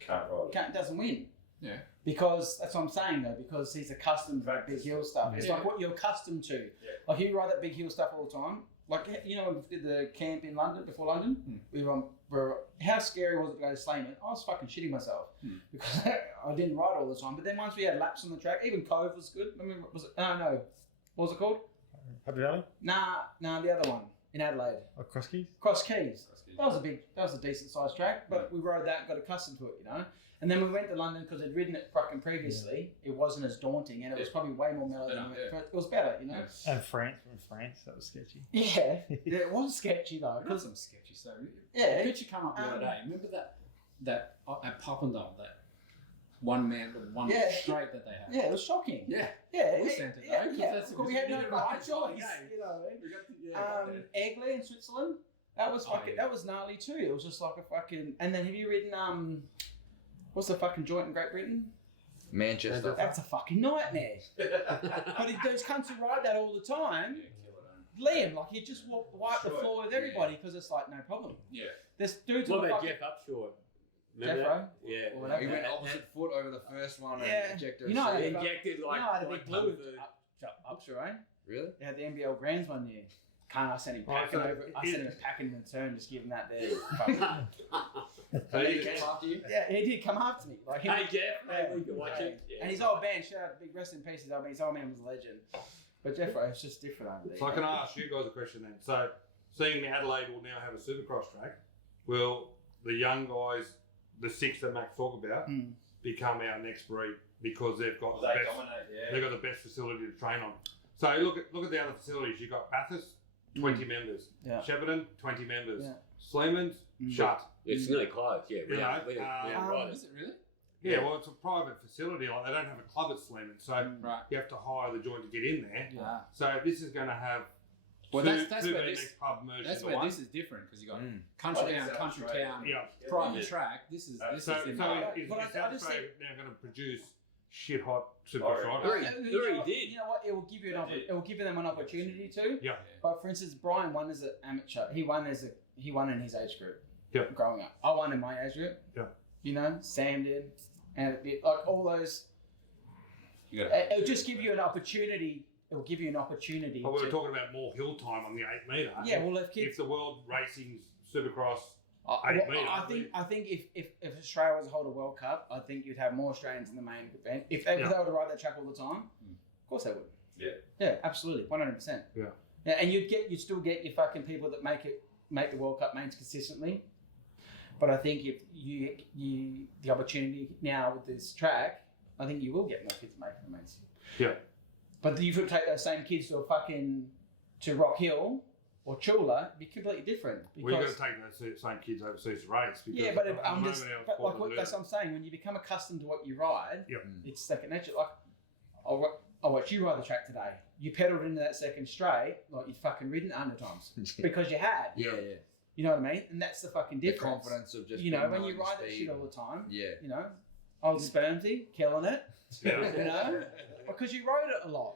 Can't ride. Doesn't win. Yeah. Because that's what I'm saying though. Because he's accustomed to that Big Hill stuff. It's Yeah. like what you're accustomed to. Yeah. Like you ride that Big Hill stuff all the time. Like when we did the camp in London before London, we were how scary was it to go to Slayman? I was fucking shitting myself because I didn't ride all the time. But then once we had laps on the track, even Cove was good. I mean, was it? No. What was it called? Happy Valley? Nah, the other one in Adelaide, Or Cross Keys? Cross Keys. That was a decent sized track, but we rode that and got accustomed to it, And then we went to London because I'd ridden it fucking previously. It wasn't as daunting, and it was probably way more mellow than it was better, And France. In France, that was sketchy. Yeah, it was sketchy though. Got some sketchy. So Yeah. Could you come up the other day? Remember that at Papendale one man, one Yeah. straight that they had. Yeah, it was shocking. Yeah. Yeah, We sent it, yeah, though, 'cause yeah. that's- We had no Yeah, right right. choice. Yeah. You know. We got the, Egley in Switzerland. That was fucking. yeah. That was gnarly too. It was just like a fucking. And then have you ridden what's the fucking joint in Great Britain? Manchester. That's a fucking nightmare. But those cunts who ride that all the time, Yeah, Liam, like you just wipe the floor with everybody because it's like no problem. yeah. There's dudes What with about fucking Jeff Upshur? Remember Jeffro? that? Yeah. Or whatever. He went opposite foot over the first one Yeah. and ejected You know, a they- seat. Injected like. you know, I had a like big blue comfort. up right? Really? They had the NBL Grands one year. Can't I sent him packing over. I sent him packing in the turn, just giving that there. So he came after you? Yeah, he did come after me. Like he Hey Jeff, Yeah. maybe we can watch it. Yeah. And his old man, shout out, big rest in peace. His old man was a legend. But Jeffro, it's just different over there. So I can ask you guys a question then. So, seeing Adelaide will now have a supercross track, will the young guys, the 6 that Max talked about, become our next breed because they've got They the best, dominate, yeah. they've got the best facility to train on. So look at the other facilities. You've got Bathurst, 20 members. Yeah. Shepparton, 20 members. Yeah. Sleeman's, shut. It's nearly closed. Yeah. Yeah, Right. Is it really? Yeah, well, it's a private facility. Like they don't have a club at Sleeman, so Right. you have to hire the joint to get in there. Yeah. So this is going to have Well, two that's BMX where this. pub merged That's into where one. this is different because you got Mm. country I think town, so, country right. town, Yeah. private Yeah. track. This is So in is but I South just Australia now going to produce shit hot super Oh, shot? Three. You know what- did. You know what? It will give you it will give them an opportunity to. Yeah. But for instance, Brian won as an amateur. He won in his age group. Yeah. Growing up, I won in my age group. Yeah. You know, Sam did, and like all those. You gotta- It'll just give you an opportunity. It'll give you an opportunity. But we were to- talking about more hill time on the 8 metre. Yeah, well, if If kids. the world racing's supercross, I, 8 metre. I think if Australia was to hold a World Cup, I think you'd have more Australians in the main event. If they were to ride that track all the time, of course they would. Yeah. Yeah, absolutely, 100%. Yeah. Yeah, and you'd still get your fucking people that make the World Cup mains consistently. But I think if you the opportunity now with this track, I think you will get more kids making the mains. Yeah. But you could take those same kids to Rock Hill or Chula, it'd be completely different. well, you've got Because to take those same kids overseas to race. Because yeah, but at the I'm moment just our but sport like is what, that's losing. what I'm saying. When you become accustomed to what you ride, Yep. it's second nature. Like I'll watch you ride the track today. You pedalled into that second straight like you'd fucking ridden 100 times because you had. Yeah. You know what I mean? And that's the fucking The difference. confidence of just You know, being when you on ride that speed. shit all the time. Yeah. You know, old Spermsy killing it. Yeah. You know, because you rode it a lot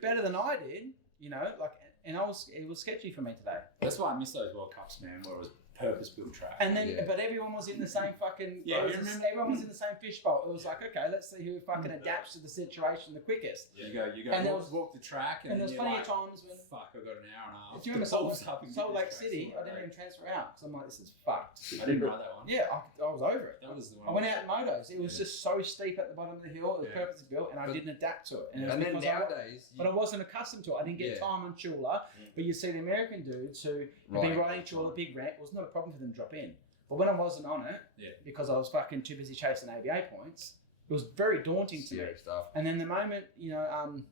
better than I did. You know, like, and it was sketchy for me today. That's why I miss those World Cups, man, where it was purpose-built track. And then, Yeah. but everyone was in the same fucking. Yeah, it was you the- remember- everyone was in the same fishbowl. It was like, okay, let's see who fucking adapts to the situation the quickest. You go, And there walk, was- walk the track, and And then there's you're plenty like, of times when. fuck, I've got an hour and a half. Do you remember to balls up and Salt get Lake this track City? I sorted didn't out. even transfer out because I'm like, this is fucked. I didn't ride that one. Yeah, I was over it. That was the one. I went out in motos. It was just so steep at the bottom of the hill. It was Yeah. purposely built, and I But- didn't adapt to it. And, it was And then because nowadays, but I wasn't accustomed to it. I didn't get Yeah. time on Chula. But you see the American dudes who have been riding Chula big ramp. It was not a problem for them to drop in. But when I wasn't on it, Yeah. because I was fucking too busy chasing ABA points, it was very daunting to me. serious stuff. And then the moment, you know,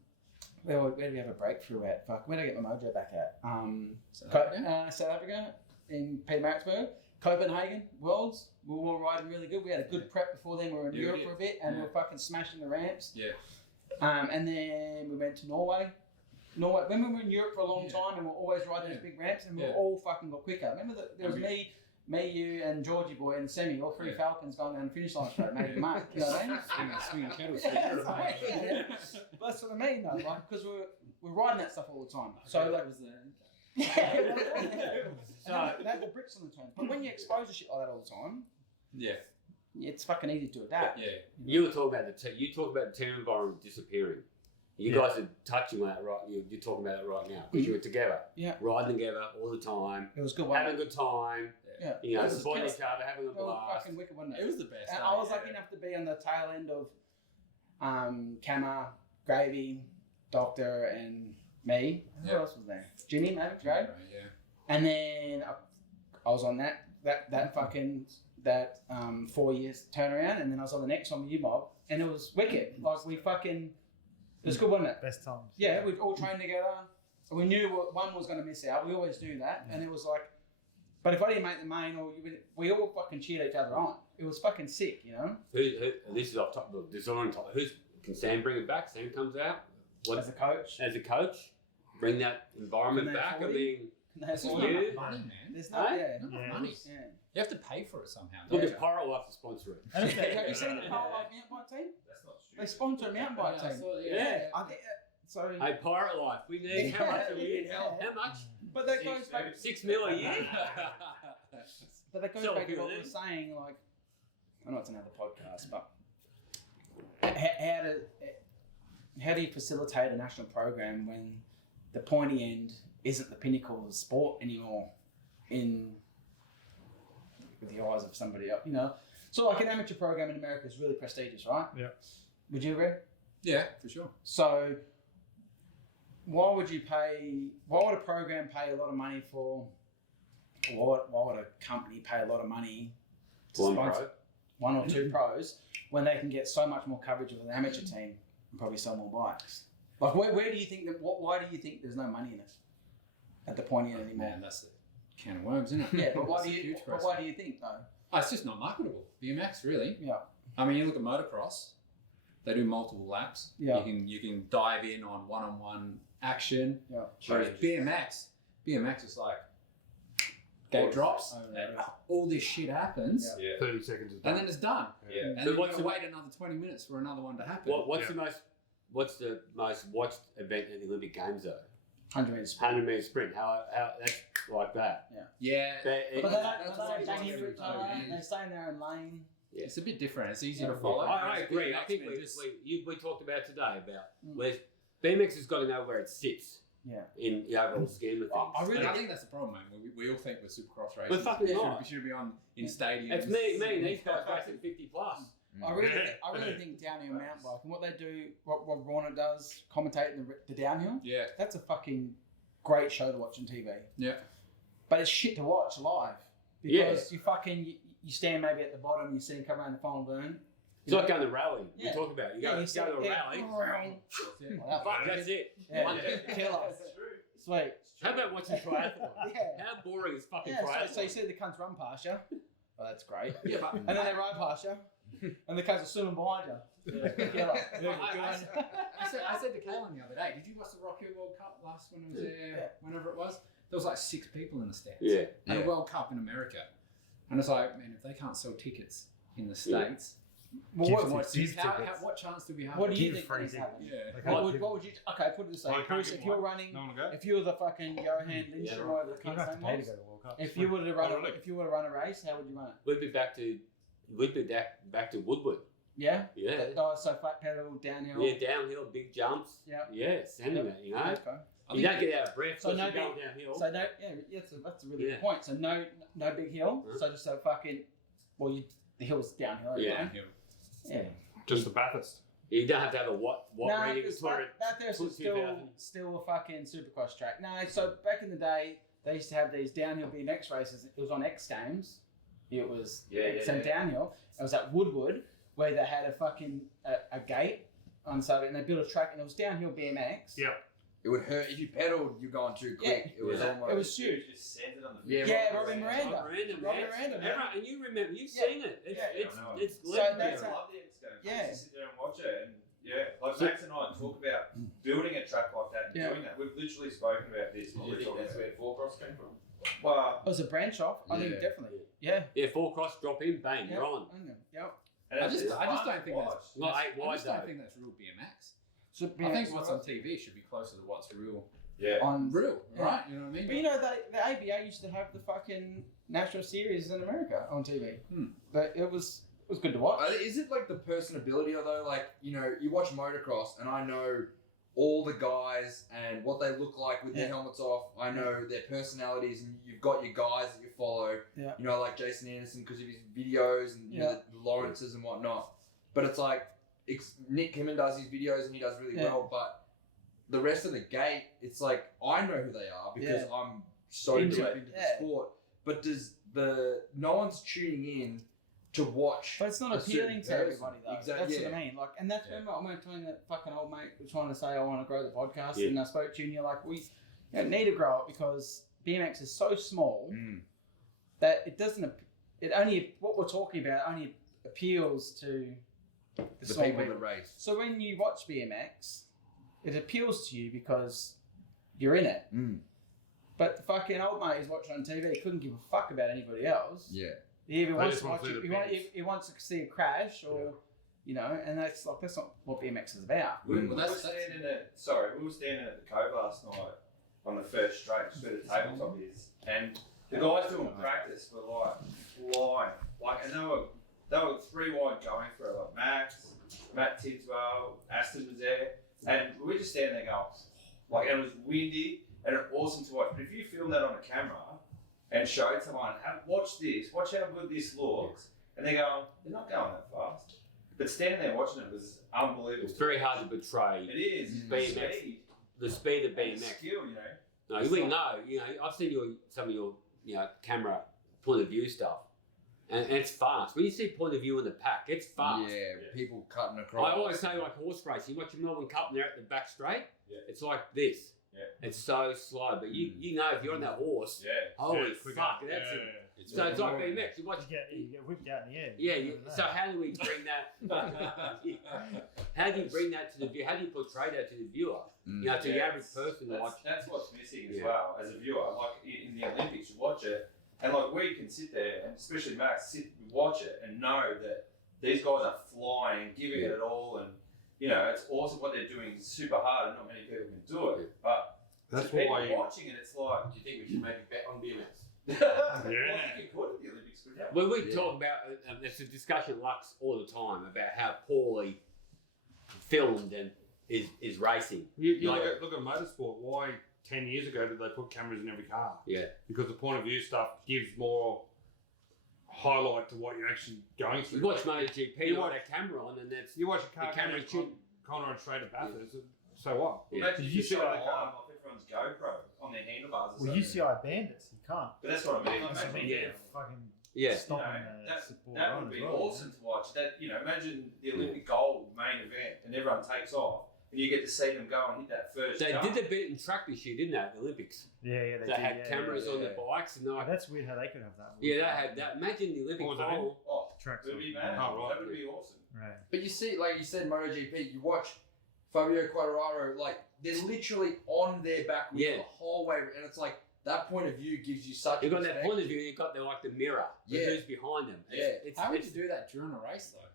where did we have a breakthrough at? Fuck, where did I get my mojo back at? South Africa? South Africa, in Peter Maritzburg. Copenhagen, Worlds, we were all riding really good. We had a good prep before then. We were in Yeah, we Europe did. for a bit, and we Yeah. were fucking smashing the ramps. Yeah. And then we went to Norway. When we were in Europe for a long Yeah. time, and we were always riding Yeah. those big ramps, and we Yeah. all fucking got quicker. Remember that there was Okay. me, you, and Georgie boy, and Semi, all three Yeah. Falcons going down the finish line straight, making mark. You know what I mean? Swinging kettles. Yeah, that's right, yeah. That's what I mean, though, like because we're riding that stuff all the time. So like, was there. yeah, they had the bricks on the turn. But when you expose to shit like that all the time, Yeah. it's fucking easy to adapt. Yeah. You were talking about the team environment disappearing. You guys are touching on that right. You're talking about it right now because you were together, riding together all the time, It was good. having a good time. Yeah. You know, It was supporting best. each other, having a It was blast. fucking wicked, wasn't it? It was the best. And I was lucky enough to be on the tail end of Cammer, Gravy, Doctor, and me. Who Yeah. else was there? Ginny, maybe, right? Yeah. And then I was on that 4 years turnaround, and then I was on the next one with you, Bob, and it was wicked. Like we fucking, it was good, wasn't it? Best times. Yeah, we'd all trained together. We knew one was going to miss out. We always do that, and it was like But if I didn't make the main, we all fucking cheered each other on. It was fucking sick, you know. This is off top of the design top. Can Sam bring it back? Sam comes out. As a coach. As a coach, bring that environment back. I mean, there's not enough money, man. There's not, not enough money. Yeah. You have to pay for it somehow. Look at Pirate Life to sponsor it. Have you seen the Pirate Life mountain bike team? That's not stupid. They sponsor a mountain bike team. I think so. Hey, Pirate Life, we need how much a year? How much? But that goes back. $6 million a year. But that goes back to what we were saying. Like, I know it's another podcast, but how do you facilitate a national program when the pointy end isn't the pinnacle of sport anymore in with the eyes of somebody else, you know? So like an amateur program in America is really prestigious, right? Yeah. Would you agree? Yeah, for sure. So why would a program pay a lot of money for, or why would a company pay a lot of money to sponsor one or two pros when they can get so much more coverage with an amateur team and probably sell more bikes? Like, where do you think that? Why do you think there's no money in it at the pointy end anymore? Man, that's a can of worms, isn't it? Yeah, but why do you think though? Oh, it's just not marketable. BMX, really. Yeah. I mean, you look at motocross; they do multiple laps. Yeah. You can dive in on one-on-one action. Yeah. Whereas BMX is like gate drops. And all this shit happens. Yeah. 30 seconds is done. And then it's done. Yeah. And then you got to wait another 20 minutes for another one to happen. What's the most watched event at the Olympic Games though? 100 meter sprint. 100 meter sprint. How that's like that. Yeah. But That's they stay in their own lane. Yeah. It's a bit different. It's easier to follow. I agree. I think we talked about today about where BMX has got to know where it sits. Yeah. In the overall scheme of things. I think that's the problem, man. We all think we're supercross racing. We're fucking not. We should be on in stadiums. It's me and these guys racing 50 plus. I really think downhill mountain bike and what they do, what Rorna does, commentating the downhill. Yeah. That's a fucking great show to watch on TV. Yeah. But it's shit to watch live because you stand maybe at the bottom, you see them come around the final burn. It's like going to rally. We talk about it. You go to a rally. Fuck, that's it. Yeah. Killer. Sweet. How about watching triathlon? How boring is fucking triathlon? So you see the cunts run past you. Oh, that's great. Yeah, but and then they ride past you, and the cunts are swimming behind you. Killer. I said to Khalen the other day, did you watch the Rock Hill World Cup last when it was there, whenever it was? There was like 6 people in the stands. Yeah. And a World Cup in America. And it's like, man, if they can't sell tickets in the States, what chance do we have? What do you think is happening? What would you? Okay, put it this way, Chris, if you're running, if you were the fucking Johan Lindstrom or whatever the You don't have to pay to was, go to World Cup. if you were to run a race, how would you run it? We'd be back to Woodward. Yeah. Yeah. So flat pedal, downhill. Yeah, downhill, big jumps. Yeah. Yeah, sending it. You know. Okay. You don't get out of breath. So So no you're going downhill. So no, that's a really good point. So no big hill. So just a fucking, the hill's downhill. Yeah. Yeah. Just the Bathurst. You don't have to have a what rating because for it. Bathurst is still a fucking supercross track. No, so back in the day, they used to have these downhill BMX races. It was on X Games. It was downhill. It was at Woodward where they had a fucking a gate on Saturday and they built a track and it was downhill BMX. Yeah. It would hurt if you pedaled. You're going too quick. It was almost. It was huge. Just sent it on the Robin Miranda. Everyone, and you remember, you've seen it. It's So legendary. that's I love the X Games. Yeah. Just sit there and watch it, and like Max and I talk about building a track like that and doing that. We've literally spoken about this. Do you think that's where Four Cross came from? Well, it was a branch off. I think definitely. Yeah. Yeah, 4 cross, drop in, bang, you're on. Yep. I just don't think that's Not 8 wide I just don't think that's real BMX. So I think what's on TV should be closer to what's real. Yeah. On Real, right? You know what I mean? But you know, the ABA used to have the fucking national series in America on TV. But it was good to watch. Is it like the personability, although, like, you know, you watch motocross and I know all the guys and what they look like with their helmets off. I know their personalities, and you've got your guys that you follow. Yeah. You know, like Jason Anderson because of his videos and you know, the Lawrences and whatnot. But it's like Nick Kimmon does his videos and he does really well, but the rest of the gate, it's like I know who they are because I'm so deep into the sport. But no one's tuning in to watch. But it's not appealing to everybody though. Exactly. That's what I mean. Like, and that's remember I'm telling that fucking old mate was trying to say I want to grow the podcast, and I spoke to you and you're like, we need to grow it because BMX is so small that it doesn't. It only what we're talking about only appeals to The small people that race. So when you watch BMX, it appeals to you because you're in it. Mm. But the fucking old mate who's watching on TV couldn't give a fuck about anybody else. Yeah. He either They wants just to want watch to it, see the he wants to see a crash or, you know, and that's not what BMX is about. We Mm. were standing at the Cove last night on the first straight, just where the tabletop is, and the guys doing practice were like flying, and they were 3 wide going for it, like Max, Matt Tidswell, Aston was there, and we were just standing there going, and it was windy and awesome to watch. But if you film that on a camera and show someone, watch how good this looks, and they're not going that fast. But standing there watching it was unbelievable. It's very hard to portray. It is. BMX. Speed. The speed of And BMX. the skill, you know. No, It's we like- know. You know, I've seen some of your camera point of view stuff, and it's fast. When you see point of view in the pack, it's fast. Yeah, people cutting across. I always say like horse racing. You watch a Melbourne Cup and they're at the back straight. Yeah. It's like this. Yeah. It's so slow, but you know if you're on that horse, Yeah. holy quick fuck, up. that's Yeah, it. yeah. So it's like BMX. You watch. You get whipped out in the air. Yeah. You So how do we bring that? How do you bring that to the viewer? How do you portray that to the viewer? Mm. You know, to the Yeah, average person to watch. That's what's missing as Yeah. well as a viewer. Like in the Olympics, you watch it, and like we can sit there, and especially Max, watch it, and know that these guys are flying, giving it all, and you know it's awesome what they're doing. Is super hard, and not many people can do it. But That's to people why. watching it, it's like, Do you think we should maybe bet on BMX? well, I think you could at the Olympics, could you? Well, we talk about there's a discussion at Lux all the time about how poorly filmed and is racing. You Like- look at motorsport. Why 10 years ago did they put cameras in every car? Yeah. Because the point of view stuff gives more highlight to what you're actually going through. You watch MotoGP, You you watch- watch a camera on, and that's You watch a car The camera camera shoot- Connor and straight at Bathurst. So what? Yeah. Imagine if you You shot saw a line off everyone's GoPro on their handlebars. Or Well, something. UCI banned it, so you can't. But that's what I mean. That's what I Imagine, mean. yeah. Fucking yeah. stopping You know, the that- support That run would as be well. awesome to watch. That imagine the Olympic gold main event, and everyone takes off, and you get to see them go and hit that first. They jump. did a bit in track this year, didn't they? At the Olympics. Yeah, They did, had yeah, cameras yeah, on yeah. the bikes, and they're Yeah, like, that's weird how they could have that. yeah, they had that. Imagine the Olympic What was that in? final. Oh, Tracks. it would be mad. Oh, right. That would be awesome. Right. But you see, like you said, MotoGP, you watch Fabio Quartararo, like they're literally on their back wheel Yeah. the whole way, and it's like that point of view gives you such. You've got that perspective. point of view, you've got the mirror. Yeah. Who's behind them. Yeah. It's, How would it's, you do that during a race though?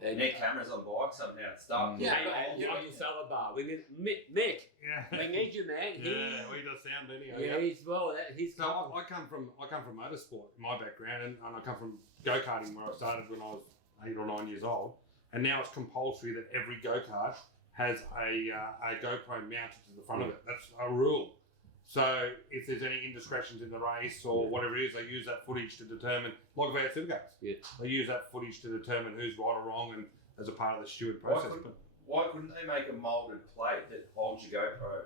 They need cameras on the bike somehow. It's stuck. Yeah, Hey, but- Nigel Salabar. We need Mick. Yeah. We need you, man. Yeah, well, he does sound, doesn't he? Yeah, he's he's So I come from motorsport, my background, and I come from go karting where I started when I was 8 or 9 years old, and now it's compulsory that every go kart has a GoPro mounted to the front of it. That's a rule. So if there's any indiscretions in the race or whatever it is, they use that footage to determine, like about supercars. Yeah. They use that footage to determine who's right or wrong, and as a part of the steward Why process. couldn't, why couldn't they make a molded plate that holds your GoPro?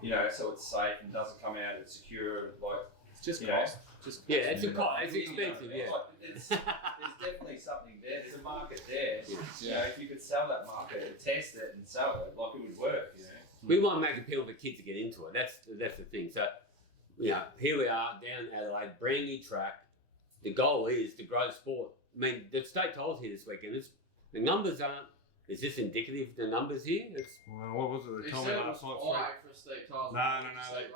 You know, so it's safe and doesn't come out. It's secure. Like It's just you cost. know, Just Yeah, it's It's expensive. Yeah. Like, there's definitely something there. There's a market there. You know, if you could sell that market and test it and sell it, like it would work. You know. We want to make it appeal for kids to get into it. That's the thing. So, here we are down in Adelaide, brand new track. The goal is to grow the sport. I mean, the state title's here this weekend. The numbers aren't. Is this indicative of the numbers here? It's Well, what was it? They told me last night. for a state title. No.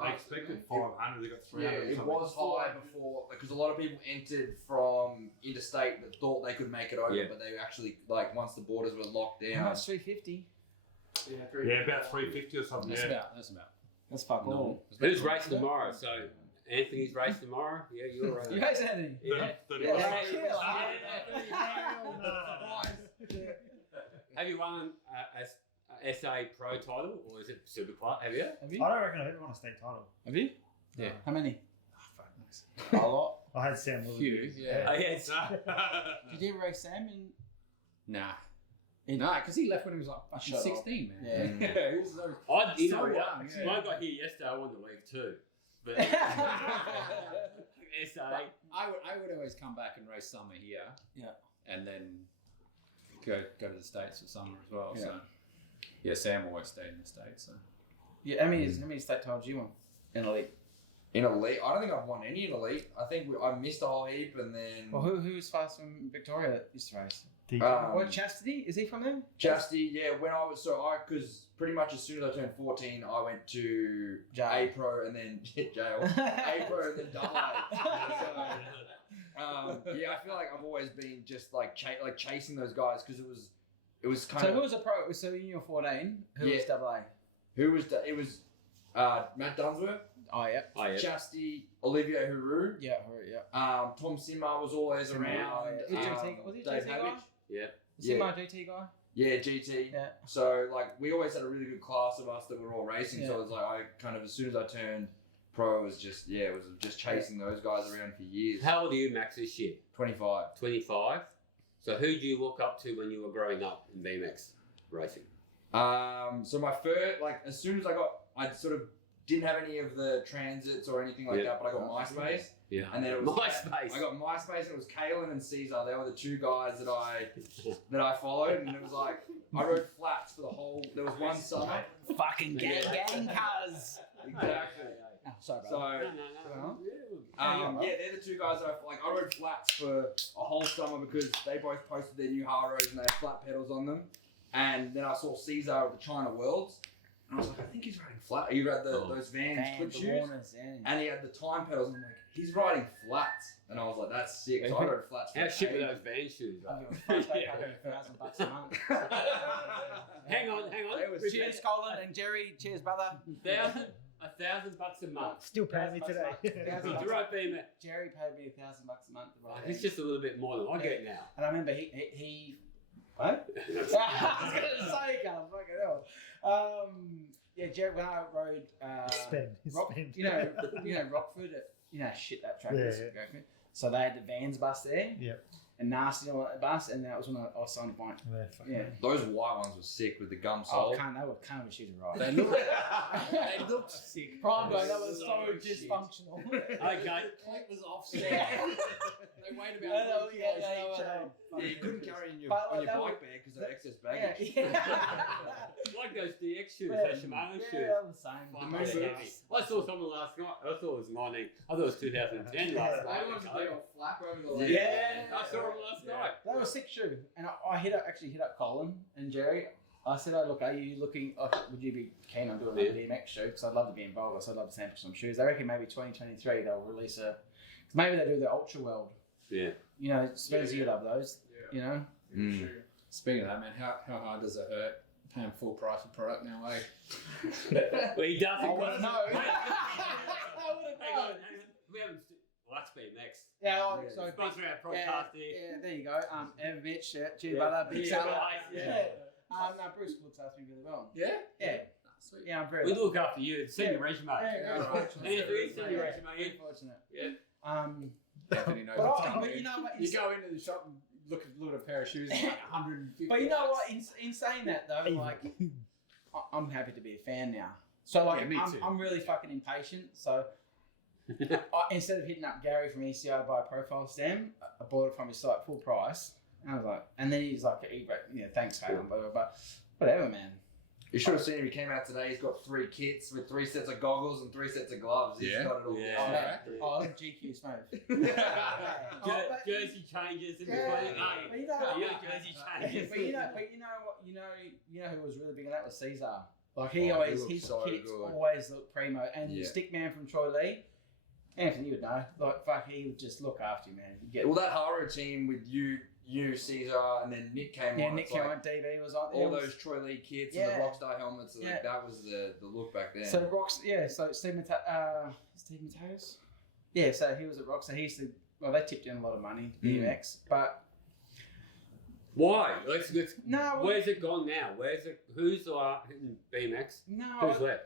They expected 500. They got 300. Yeah, or it something. was high before because a lot of people entered from interstate that thought they could make it over, Yeah. but they actually once the borders were locked How down. much 350? Yeah, about 350 or something. That's Yeah. about. That's fuck all. who's racing tomorrow? So Anthony's race tomorrow. Yeah, you're right. You guys Anthony? Yeah. 30 Yeah. Have you won a SA Pro title or is it Super Club? Have you? Have you? I don't reckon I've ever won a state title. Have you? Yeah. How many? Fuck knows. A lot. I had Sam Willoughby. Few, yeah. Oh, yes. Did you ever race Sam in? Nah. Nah, because he left when he was like fucking Shut up. 16, man. Yeah. Yeah, he was so You So know what? young, When yeah. I got here yesterday, I won the league too. But SA. But I would always come back and race summer here. Yeah. And then go to the States for summer as well. Yeah. So yeah, Sam always stayed in the States. So Yeah, how many state titles you won in the league? In elite, I don't think I've won any in elite. I think I missed a whole heap, and then Well, who's fast from Victoria that used to race? Um, Chastity? Is he from there? Chastity, yeah. When I was because pretty much as soon as I turned 14, I went to Jail. A Pro and then jail. A Pro and then double A. Yeah, I feel like I've always been just like chasing those guys because it was kind So of. who was a pro? So in your 14, who was double A? Who was it was Matt Dunsworth, Oh yeah. Chastity, Olivia Huru. Yeah, yeah. Tom Simar was always around. Was he Dave GT Havich. guy? Yeah. Was he my GT guy? Yeah, GT. Yeah. So like we always had a really good class of us that were all racing. Yeah. So it was like I kind of as soon as I turned pro, it was just chasing those guys around for years. How old are you, Max, this year? 25. 25. So who do you look up to when you were growing up in BMX racing? So my first, like as soon as I sort of didn't have any of the transits or anything like that, but I got MySpace. Yeah. And then it was MySpace. I got MySpace and it was Khalen and Caesar. They were the two guys that I followed, and it was like I rode flats for the whole. There was one summer. Fucking gang cuz. Exactly. Oh, sorry, So, brother. they're the two guys that I rode flats for a whole summer because they both posted their new Haros and they had flat pedals on them. And then I saw Caesar at the China Worlds, and I was like, I think he's riding flat. He had those Vans clip the shoes, Warners, yeah. and he had the time pedals. And I'm like, he's riding flats, and I was like, that's sick. So I rode flats. For How shit were ages. those van shoes? I Right? give a fuck, they pay $1,000 a month. Hang on. It was Cheers, Colin and Jerry. Cheers, brother. $1,000 a month. Still paying me today. To ride BMX. Jerry paid me $1,000 a month to ride. It's just a little bit more than I get now. And I remember he what? I was gonna say, God, fucking hell. Yeah, Jerry, when I rode Spend. you know Rockford, shit that track Yeah, is. yeah. So they had the Vans bus there. Yep. And Nasty on the bus, and that was when I was signing a bike. Yeah. Those white ones were sick with the gum Oh, sole. they were kind of a shooter, right? They looked sick. Prime day, that was so dysfunctional. Okay. Clip was offset. They weighed about 3 kilos each. Yeah, you couldn't carry in your, But, on your that bike bag because of excess baggage. Like those DX shoes, Yeah. those Shimano shoes. Yeah, that was the same. Fuck, The they're moon heavy. I saw someone last night. I thought it was 19. I thought it was 2010 last They night. wanted to take a flap over the Yeah, I saw them last night. That was a sick shoe, and I actually hit up Colin and Jerry. I said, "Oh look, are you looking? Would you be keen on doing a BMX shoe? Because I'd love to be involved. So I'd love to sample some shoes. I reckon maybe 2023 they'll release a. Cause maybe they do the Ultra World. Yeah. You know, Svens, you love those. You know. Mm. Speaking of that, man, how hard does it hurt paying full price for product now, eh? Well, he does. I wouldn't know. I wouldn't Hang on. know. We haven't. LUXBMX. Yeah, so Sponsor our podcast here. yeah, there you go. Evan Mitch, cheers, brother. Big Yeah, salad. yeah. No, Bruce looks after me really well. Yeah? Yeah. Sweet. Yeah, I'm very. We look after you. Send your resume. Yeah, right. Anything, send your resume in. Unfortunate. Yeah. Anthony knows But, what's but coming. you know what? You go into the shop and look at a pair of shoes and like 150. But you know what? In saying that though, like, I'm happy to be a fan now. So like, Yeah, me too. I'm really fucking impatient. So instead of hitting up Gary from ECI to buy a profile stem, I bought it from his site full price. And I was like, and then he's like, thanks, Khalen, but whatever, man. You should have seen him. He came out today. He's got 3 kits with 3 sets of goggles and 3 sets of gloves. He's Yeah. got it all. Yeah. Oh, GQ smooth. Jersey changes in between. Yeah. But you know what? Yeah, jersey changes. But you know what? You know who was really big on that was Caesar. Like He his looked kits so good. always look primo, and Yeah. Stickman from Troy Lee. Anthony, you would know. Like fuck, he would just look after you, man. You get Well, that Haro team with you, Caesar, and then Nick came on. Nick It's like Cairns, DB was on. all it was- those Troy Lee kits Yeah. and the Rockstar helmets. Like, Yeah. that was the look back then. So Rocks, so Steve Mateos. Yeah, so he was at Rockstar. He used to. Well, they tipped in a lot of money to BMX, but Why? Let's no. Where's it gone now? Who's in BMX? No. Who's left?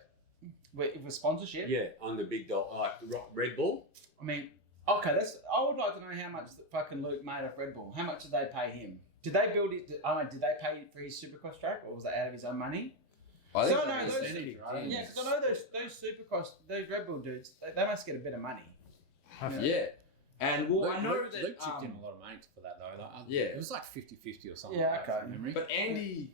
With sponsorship. Yeah, on the big dog, like Red Bull. I mean, okay, I would like to know how much fucking Luke made off Red Bull. How much did they pay him? Did they build it? Did they pay for his Supercross track, or was that out of his own money? I think So, it's no, like those- percentage, right? Yeah, because I know those Supercross, those Red Bull dudes, they must get a bit of money. Yeah. And well, I know Luke that. chipped in a lot of money for that though. Like, Yeah. It was like 50-50 or something. Yeah, like that okay. from memory. But Andy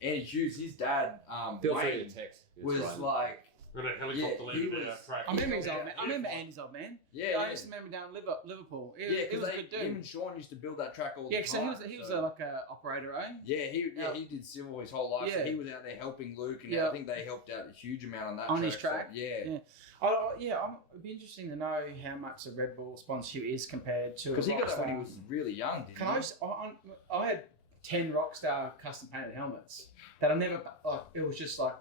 Hughes, his dad, Feel free Wayne, to text. It's was right. like Got a helicopter Yeah, he landed was- our track. I remember his old man. I remember Andy's old man. Yeah, I used to remember down in Liverpool. He was a good him dude. and Sean used to build that track all the Yeah, time. so he was like a operator, eh? Yeah, he did civil his whole life. So Yeah. he was out there helping Luke, and Yeah. I think they helped out a huge amount on that On track. his track? So, yeah. It'd be interesting to know how much the Red Bull sponsorship is compared to. Because he got that when he Rockstar. was really young, didn't Can he? I had 10 Rockstar custom painted helmets that I never like. It was just like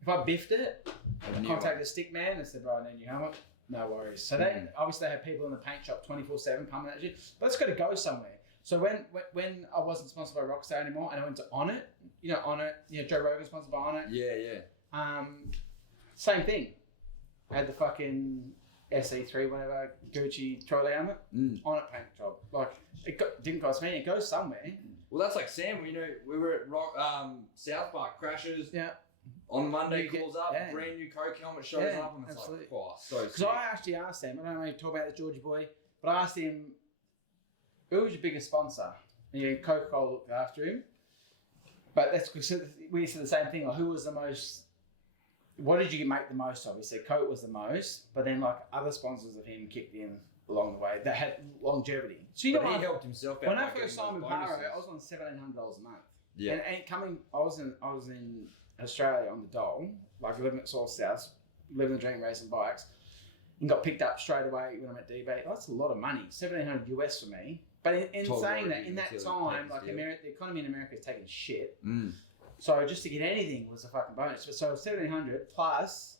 if I biffed it, I contacted the stick man and said, "Right, I need a new helmet." No worries. So they obviously they had people in the paint shop 24/7 pumping that shit, but it's got to go somewhere. So when I wasn't sponsored by Rockstar anymore and I went to On It, Joe Rogan sponsored by On It. Yeah. Same thing. I had the fucking SE3 whatever Gucci trolley helmet On It paint job. Like didn't cost me. It goes somewhere. Well, that's like Sam. We were at South Park crashes. Yeah. On Monday, You get- calls up, yeah. brand new Coke helmet shows Yeah, up, and it's absolutely. like, oh, so Because sick. I actually asked him, I don't know if you talk about the Georgie boy, but I asked him, who was your biggest sponsor? And Coca-Cola looked after him. But that's because we said the same thing. Like, who was the most? What did you make the most of? He said Coke was the most, but then like other sponsors of him kicked in along the way that had longevity. So But he helped himself out. when I by first getting signed with those Barrow, bonuses. I was on $1,700 a month. Yeah. And coming, I was in Australia on the dole, like living at Source House, living the dream, racing bikes, and got picked up straight away when I'm at DB. That's a lot of money, $1,700 US for me. But in saying that, in that time, like the economy in America is taking shit. So just to get anything was a fucking bonus. So $1,700 plus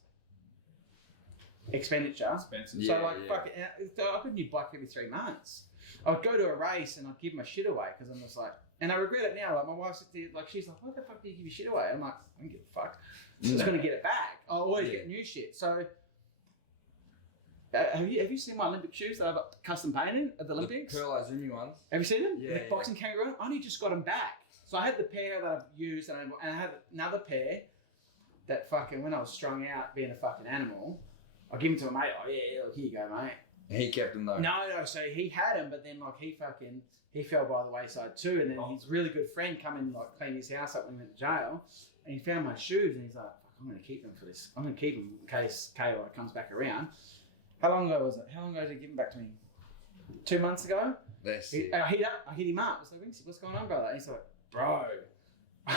expenditure. Expenses. So fucking, I couldn't do bike every 3 months. I would go to a race and I'd give my shit away because I'm just like, and I regret it now. Like my wife said, like she's like, "What the fuck do you give your shit away?" I'm like, "I don't give a fuck. I'm just gonna get it back. I always get new shit." So, have you seen my Olympic shoes that I've custom painted at the Olympics? The Pearl Izumi ones. Have you seen them? Yeah, The yeah. boxing kangaroo. I only just got them back. So I had the pair that I've used, and I had another pair that fucking when I was strung out being a fucking animal, I give them to a mate. Oh yeah, look, here you go, mate. He kept them though. No, so he had him, but then like he fell by the wayside too, and then his really good friend come and like clean his house up when he went to jail, and he found my shoes, and he's like, "Fuck, I'm gonna keep them for this. I'm gonna keep them in case KO comes back around." How long ago was it? How long ago did he give them back to me? 2 months ago. That's I hit him up. I was like, "Winksy, what's going on, brother?" And he's like, "Bro,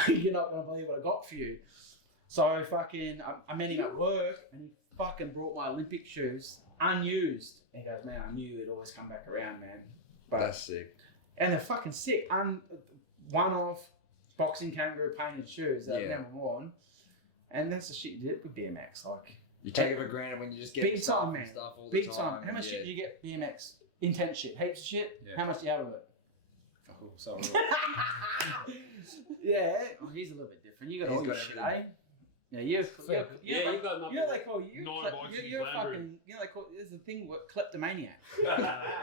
you're not gonna believe what I got for you." So fucking, I met him at work, and he fucking brought my Olympic shoes unused. And he goes, "Man, I knew it'd always come back around, man." But That's sick. and they're fucking sick. One-off boxing kangaroo painted shoes that I've never worn. And that's the shit you did with BMX. Like, You take it for granted when you just get big stuff time, and man. stuff all the Big time. time. How much yeah. shit do you get BMX? Intense shit. Heaps of shit? Yeah. How much do you have of it? Oh, sorry. Yeah. Oh, he's a little bit different. You got He's all your got shit, everything. eh? Yeah, you've you got nothing. You know they call you. Nine bikes in You're his fucking. You know they call. There's a thing. What kleptomaniac.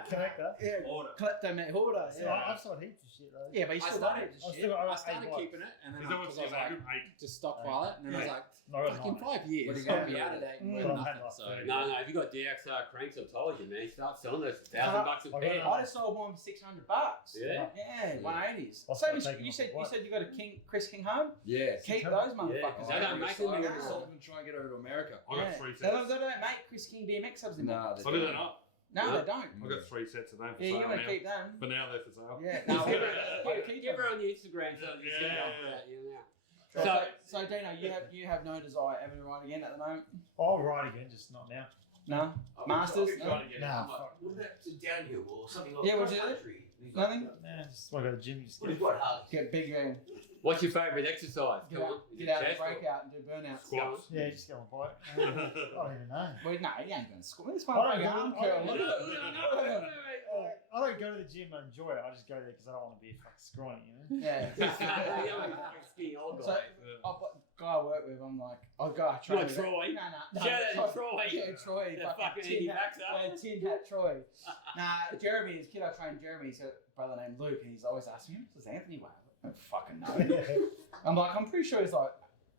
Connector. Yeah. Order. Kleptomaniac. Hoarder. So Yeah. I've sold heaps of shit though. Yeah, but you I still started- got heaps I've of still shit. got I started eight keeping it, and then Is I that what was like, eight? just stockpile it, and then I was like, No, fuck, in 5 years, What are you it's going gonna to be do? out of date and Mm. worth Well, nothing. I've So, had No, if you got DXR cranks, I told you, man, start selling those $1,000 a I pair. got I just sold one for $600. Yeah. Yeah, 180s. I'll Same start as taking you off said. the You white. said you got a Chris King home. Yeah. Keep those motherfuckers. They don't make them I'm anymore. gonna sell them and try and get over to America. I got 3 They sets. don't make Chris King BMX subs anymore. Nah, I did that up. No, No. they don't. I got 3 sets of them for Yeah, you sale want to now. keep them. For now, they're for sale. Yeah. Give No, her- keep Give her them. on the Instagram so you see Yeah. that. You know. So Dino, you have no desire ever to ride again at the moment? I'll ride again, just not now. No. Masters? No? Nah, I'm like, fuck. what about downhill or something like Yeah, what'd you do? country? And he's Nothing? Nah, just want to go to the gym. Just What is what hard? Get big man. What's your favourite exercise? Get Come on. out, Is get it out and chest or- break out and do burnouts. Squats. Yeah, just get on a bike. I don't even know. Well, no, you ain't going to squat. This I one don't fucking go- arm I curl. don't- Look at it. I don't go to the gym and enjoy it. I just go there because I don't want to be a fucking scrawny, you know? Yeah. You're like a fucking skinny old So, guy. guy I work with, I'm like, I'll go, I train What, with Troy? No. Shout out to Troy. Yeah, Troy. The fucking anti-vaxxer. Tin hat Troy. Nah, Jeremy, his kid I trained Jeremy, he's got a brother named Luke, and he's always asking me, does Anthony weigh? I don't fucking know. I'm like, I'm pretty sure he's like,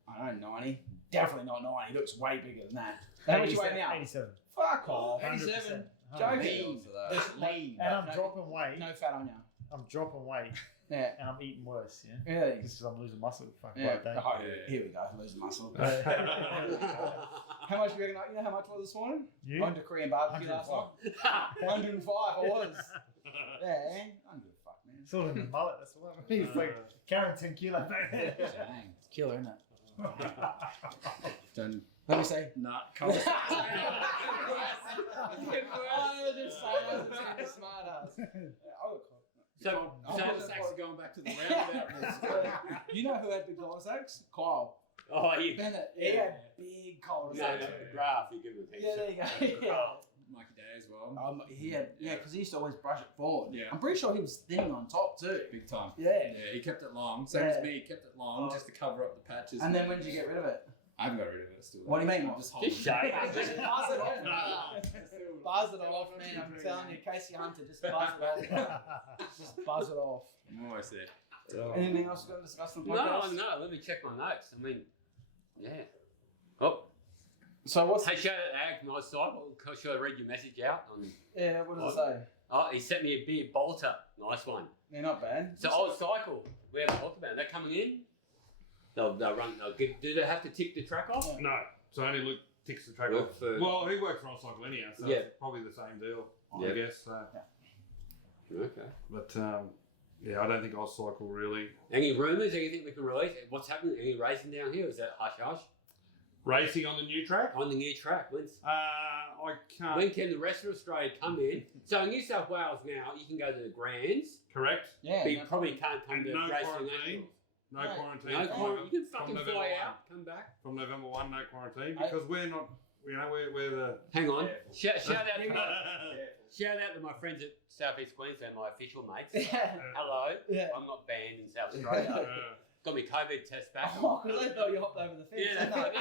I don't know, 90. Definitely not 90. He looks way bigger than that. How much you weigh now? 87. Fuck off. 100%. 87. Joking. Lean for that. Just lean. And I'm No- dropping weight. No fat on you. I'm dropping weight Yeah. and I'm eating worse, yeah? Really? Just because I'm losing muscle. Fuck, Yeah. by the day. Oh, here we go. Losing muscle. How much do you reckon? You know how much it was this morning? You? I went to Korean barbecue last night. 105 I was. Yeah, I don't give a fuck, man. It's all in the mullet, that's what I mean. It's like carrying 10 kilo back there. Dang, it's killer, isn't it? Done. Let me see. Nah, come on. So, Cul-de-sacs are going back to the roundabout. You know who had big cul-de-sacs? Kyle. oh, you. Bennett. He had big No, cul-de-sacs. the graph, you give him a Yeah, there you go. Yeah. Mikey Day as well. He had, because he used to always brush it forward. Yeah. I'm pretty sure he was thin on top too. Big time. Yeah. Yeah, he kept it long. Same as me, he kept it long just to cover up the patches. And then when did you get rid of it? I haven't got rid of it still. What do you mean? Just hold Just it. shake it. Just buzz it off. Buzz it off, man. I'm telling you, Casey Hunter, just buzz it off. Just buzz it off. I'm almost there. Anything else you're going to discuss in the No, podcast? no, let me check my notes. I mean, yeah. Oh, So what's... hey, shout out to Ag, nice cycle. Should I read your message out? Yeah, what does it say? Oh, he sent me a beer bolter. Nice one. They're not bad. So old cycle. We haven't talked about it. They're coming in. They'll run. Do they have to tick the track off? No, so only Luke ticks the track Work off. for- Well, he works for On Cycle anyhow, so Yeah. it's probably the same deal, Yeah. I guess. So. Okay. But yeah, I don't think On Cycle really. Any rumours? Anything we can release? What's happening? Any racing down here? Is that hush hush? Racing on the new track? On the new track. I can't. When can the rest of Australia come in? So in New South Wales now, you can go to the Grands, Correct. Yeah. but you probably can't come And to no racing quarantine. nationals. No No. quarantine. No from quarantine. You can from fucking November fly 1. out, come back. From November 1, no quarantine, because we're not. You know, we're the. Hang on. Yeah. Shout out to Yeah. shout out to my friends at South East Queensland, my official mates. Yeah. Hello. Yeah. I'm not banned in South Australia. Got my COVID test back. Oh, because I thought you hopped over the fence. Yeah, didn't no, I?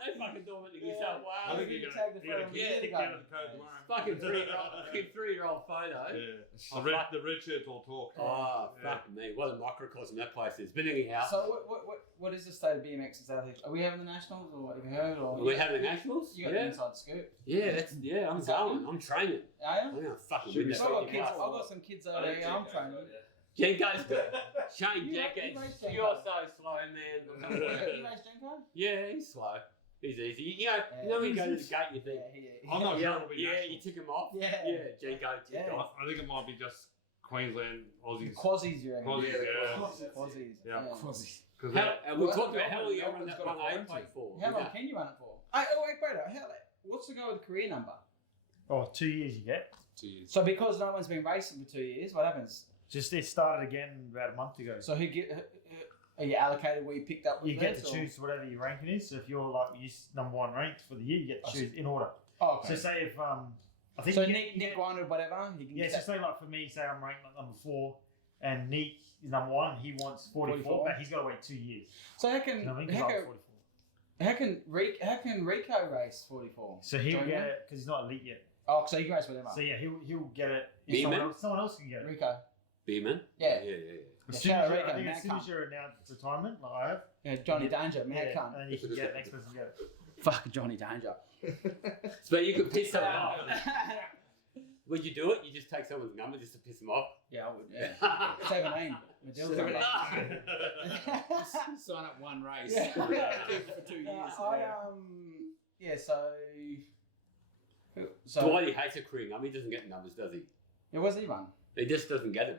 they fucking do it in New Yeah. South I Wales. think you you're tagged the gonna photo yeah, years kick ago. out of the code tomorrow. Fucking three-year-old photo. Yeah. Oh, The red shirts all talk. Oh, Yeah. fuck me. What a microcosm that place is. But anyhow, So what is the state of BMX in South East? Are we having the nationals or have you heard? Or are we having the Nationals? You got the Yeah. inside scoop. Yeah, I'm going. I'm training. Are you? I'm going to fucking Should win we that. I've got fucking kids. race. I've got some kids over there. I'm training. Jenko's good. Shane You race Jenkins, Jenko? you're so slow, man. You race Jenko? Yeah, he's slow. He's easy. You know when you go to the gate, you think, I'm not sure yeah, it'll be yeah, national. you tick him off. Yeah. Yeah, Jenko ticked Yeah. off. I think it might be just Queensland, Aussies. Quasies, you reckon? Quasies, yeah. Quasies. Yeah. Because And we Well, talked about how long you Melbourne's run that got a 180 quarantine. for. How long can you run it for? Oh, wait, what's the go with the career number? Oh, 2 years you get. 2 years. So because no one's been racing for 2 years, what happens? Just it started again about a month ago. So are you allocated where you picked up? You get events, to or- choose whatever your ranking is. So if you're like number 1 ranked for the year, you get to choose in order. Oh, okay. So say if I think So you Nick get, won or whatever, he can yeah, get so say like for me, say I'm ranked like number 4, and Nick is number 1. He wants 44, 44. but he's got to wait 2 years. So how You can know what I mean? 'Cause I'm 44. how can Rico race 44? So he'll Join get you? it because he's not elite yet. Oh, so you can race whatever. So yeah, he'll get it. Beeman? Someone else can get it. Rico. Beeman? Yeah. Yeah. As Yeah, soon as shout out you're, I Rico, think mad as soon as cunt. you're announced retirement, like I have, Yeah, Johnny Danger, mad yeah, cunt. and then you can get it. Next person can get it. Fuck Johnny Danger. So you could piss someone off. Would you do it? You just take someone's number just to piss them off? Yeah, I would. Yeah. 17. Matilda. 17. Sign up one race Yeah. for 2 years. So Dwighty hates a career number. He doesn't get numbers, does he? yeah, what's he run? He just doesn't get them.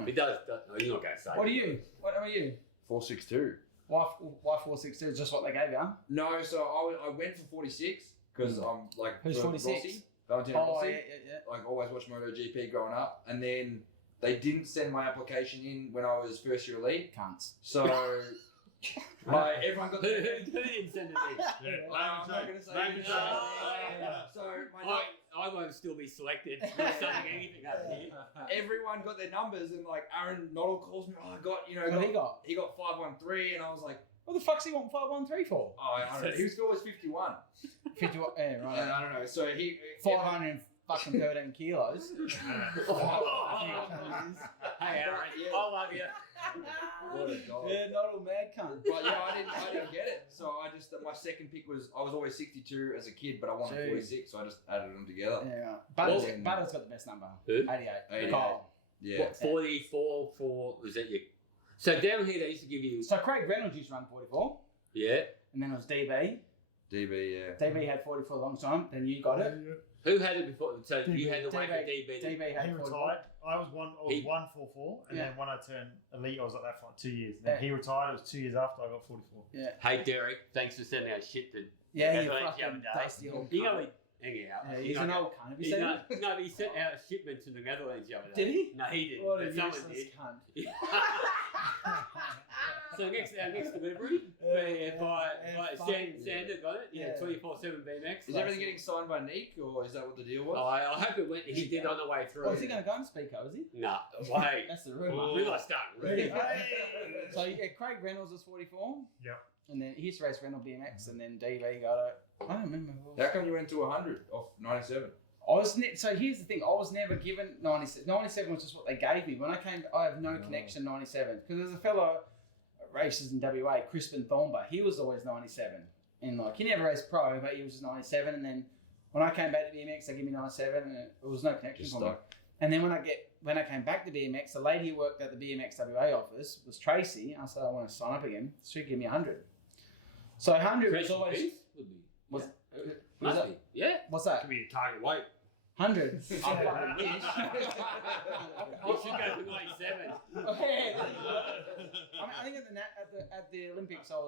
Hmm. He does. No, you're not going to say. What are you? What are you? 462. Why 462 is just what they gave you? No, so I went for 46 because I'm like Who's for 46? Rossi, Valentino Oh, Rossi. yeah. Like always watched MotoGP growing up, and then they didn't send my application in when I was first year elite. Cunts. So everyone got Who their didn't send it in? Yeah. I'm not gonna say Name anything. and shame. So my I won't still be selected. I'm not saying anything up here. everyone got their numbers, and like Aaron Noddle calls me. Oh, I got What he got? he got 513, and I was like, What the fuck's he want 513 for? oh, I don't know. His score was 51. 51. Yeah, And right. I don't know. So he 513 kilos. Hey, Aaron, Yeah. I love you. What a dog. Yeah, not all mad cunt. But yeah, I didn't get it. So I just my second pick was I was always 62 as a kid, but I wanted Jeez. 46, so I just added them together. Yeah, Butters, Well, Butters got the best number. Who? 88. 88. Kyle. Yeah. What, 44 for, was that your... So down here they used to give you... So Craig Reynolds used to run 44. Yeah. and then it was DB. DB, yeah. DB had 40 for a long time. Then you got it. Who had it before? So you had to wait for DB. DB had He 44. retired. I was 144, and then when I turned elite, I was like that for like 2 years. Then he retired. It was 2 years after I got 44. Yeah. Hey Derek, thanks for sending out shit to. Yeah, you the other fucking day. dusty old You cunt. know, hang out. Yeah, he's an old cunt. Have you seen him? No, but he sent out a shipment to the Netherlands the other day. Did he? No, he didn't. What a but someone useless did. cunt. So our next delivery by Sander got it. Yeah, 24/7 BMX. Is everything getting signed by Nick, or is that what the deal was? I hope it went. He did on the way through. Oh, is he going to go and speak? Is he? Nah, wait. That's the rumour. We got started. So yeah, Craig Reynolds was 44. Yep. And then he used to race Reynolds BMX, and then DV got it. I don't remember. How come you went to 100 off 97? So here's the thing. I was never given 97. 97 was just what they gave me. When I came, I have no connection to 97 because there's a fellow races in WA, Crispin Thornber. He was always 97, and like he never raced pro, but he was just 97. And then when I came back to BMX, they gave me 97, and it was no connection Just for me. stuck. And then when I came back to BMX, the lady who worked at the BMX WA office was Tracy. I said I want to sign up again. She gave me 100. So 100 was always. Was Must that? be. Yeah. What's that? Could be a target weight. 100. I fucking wish. You should go for 97. I think at the Olympics I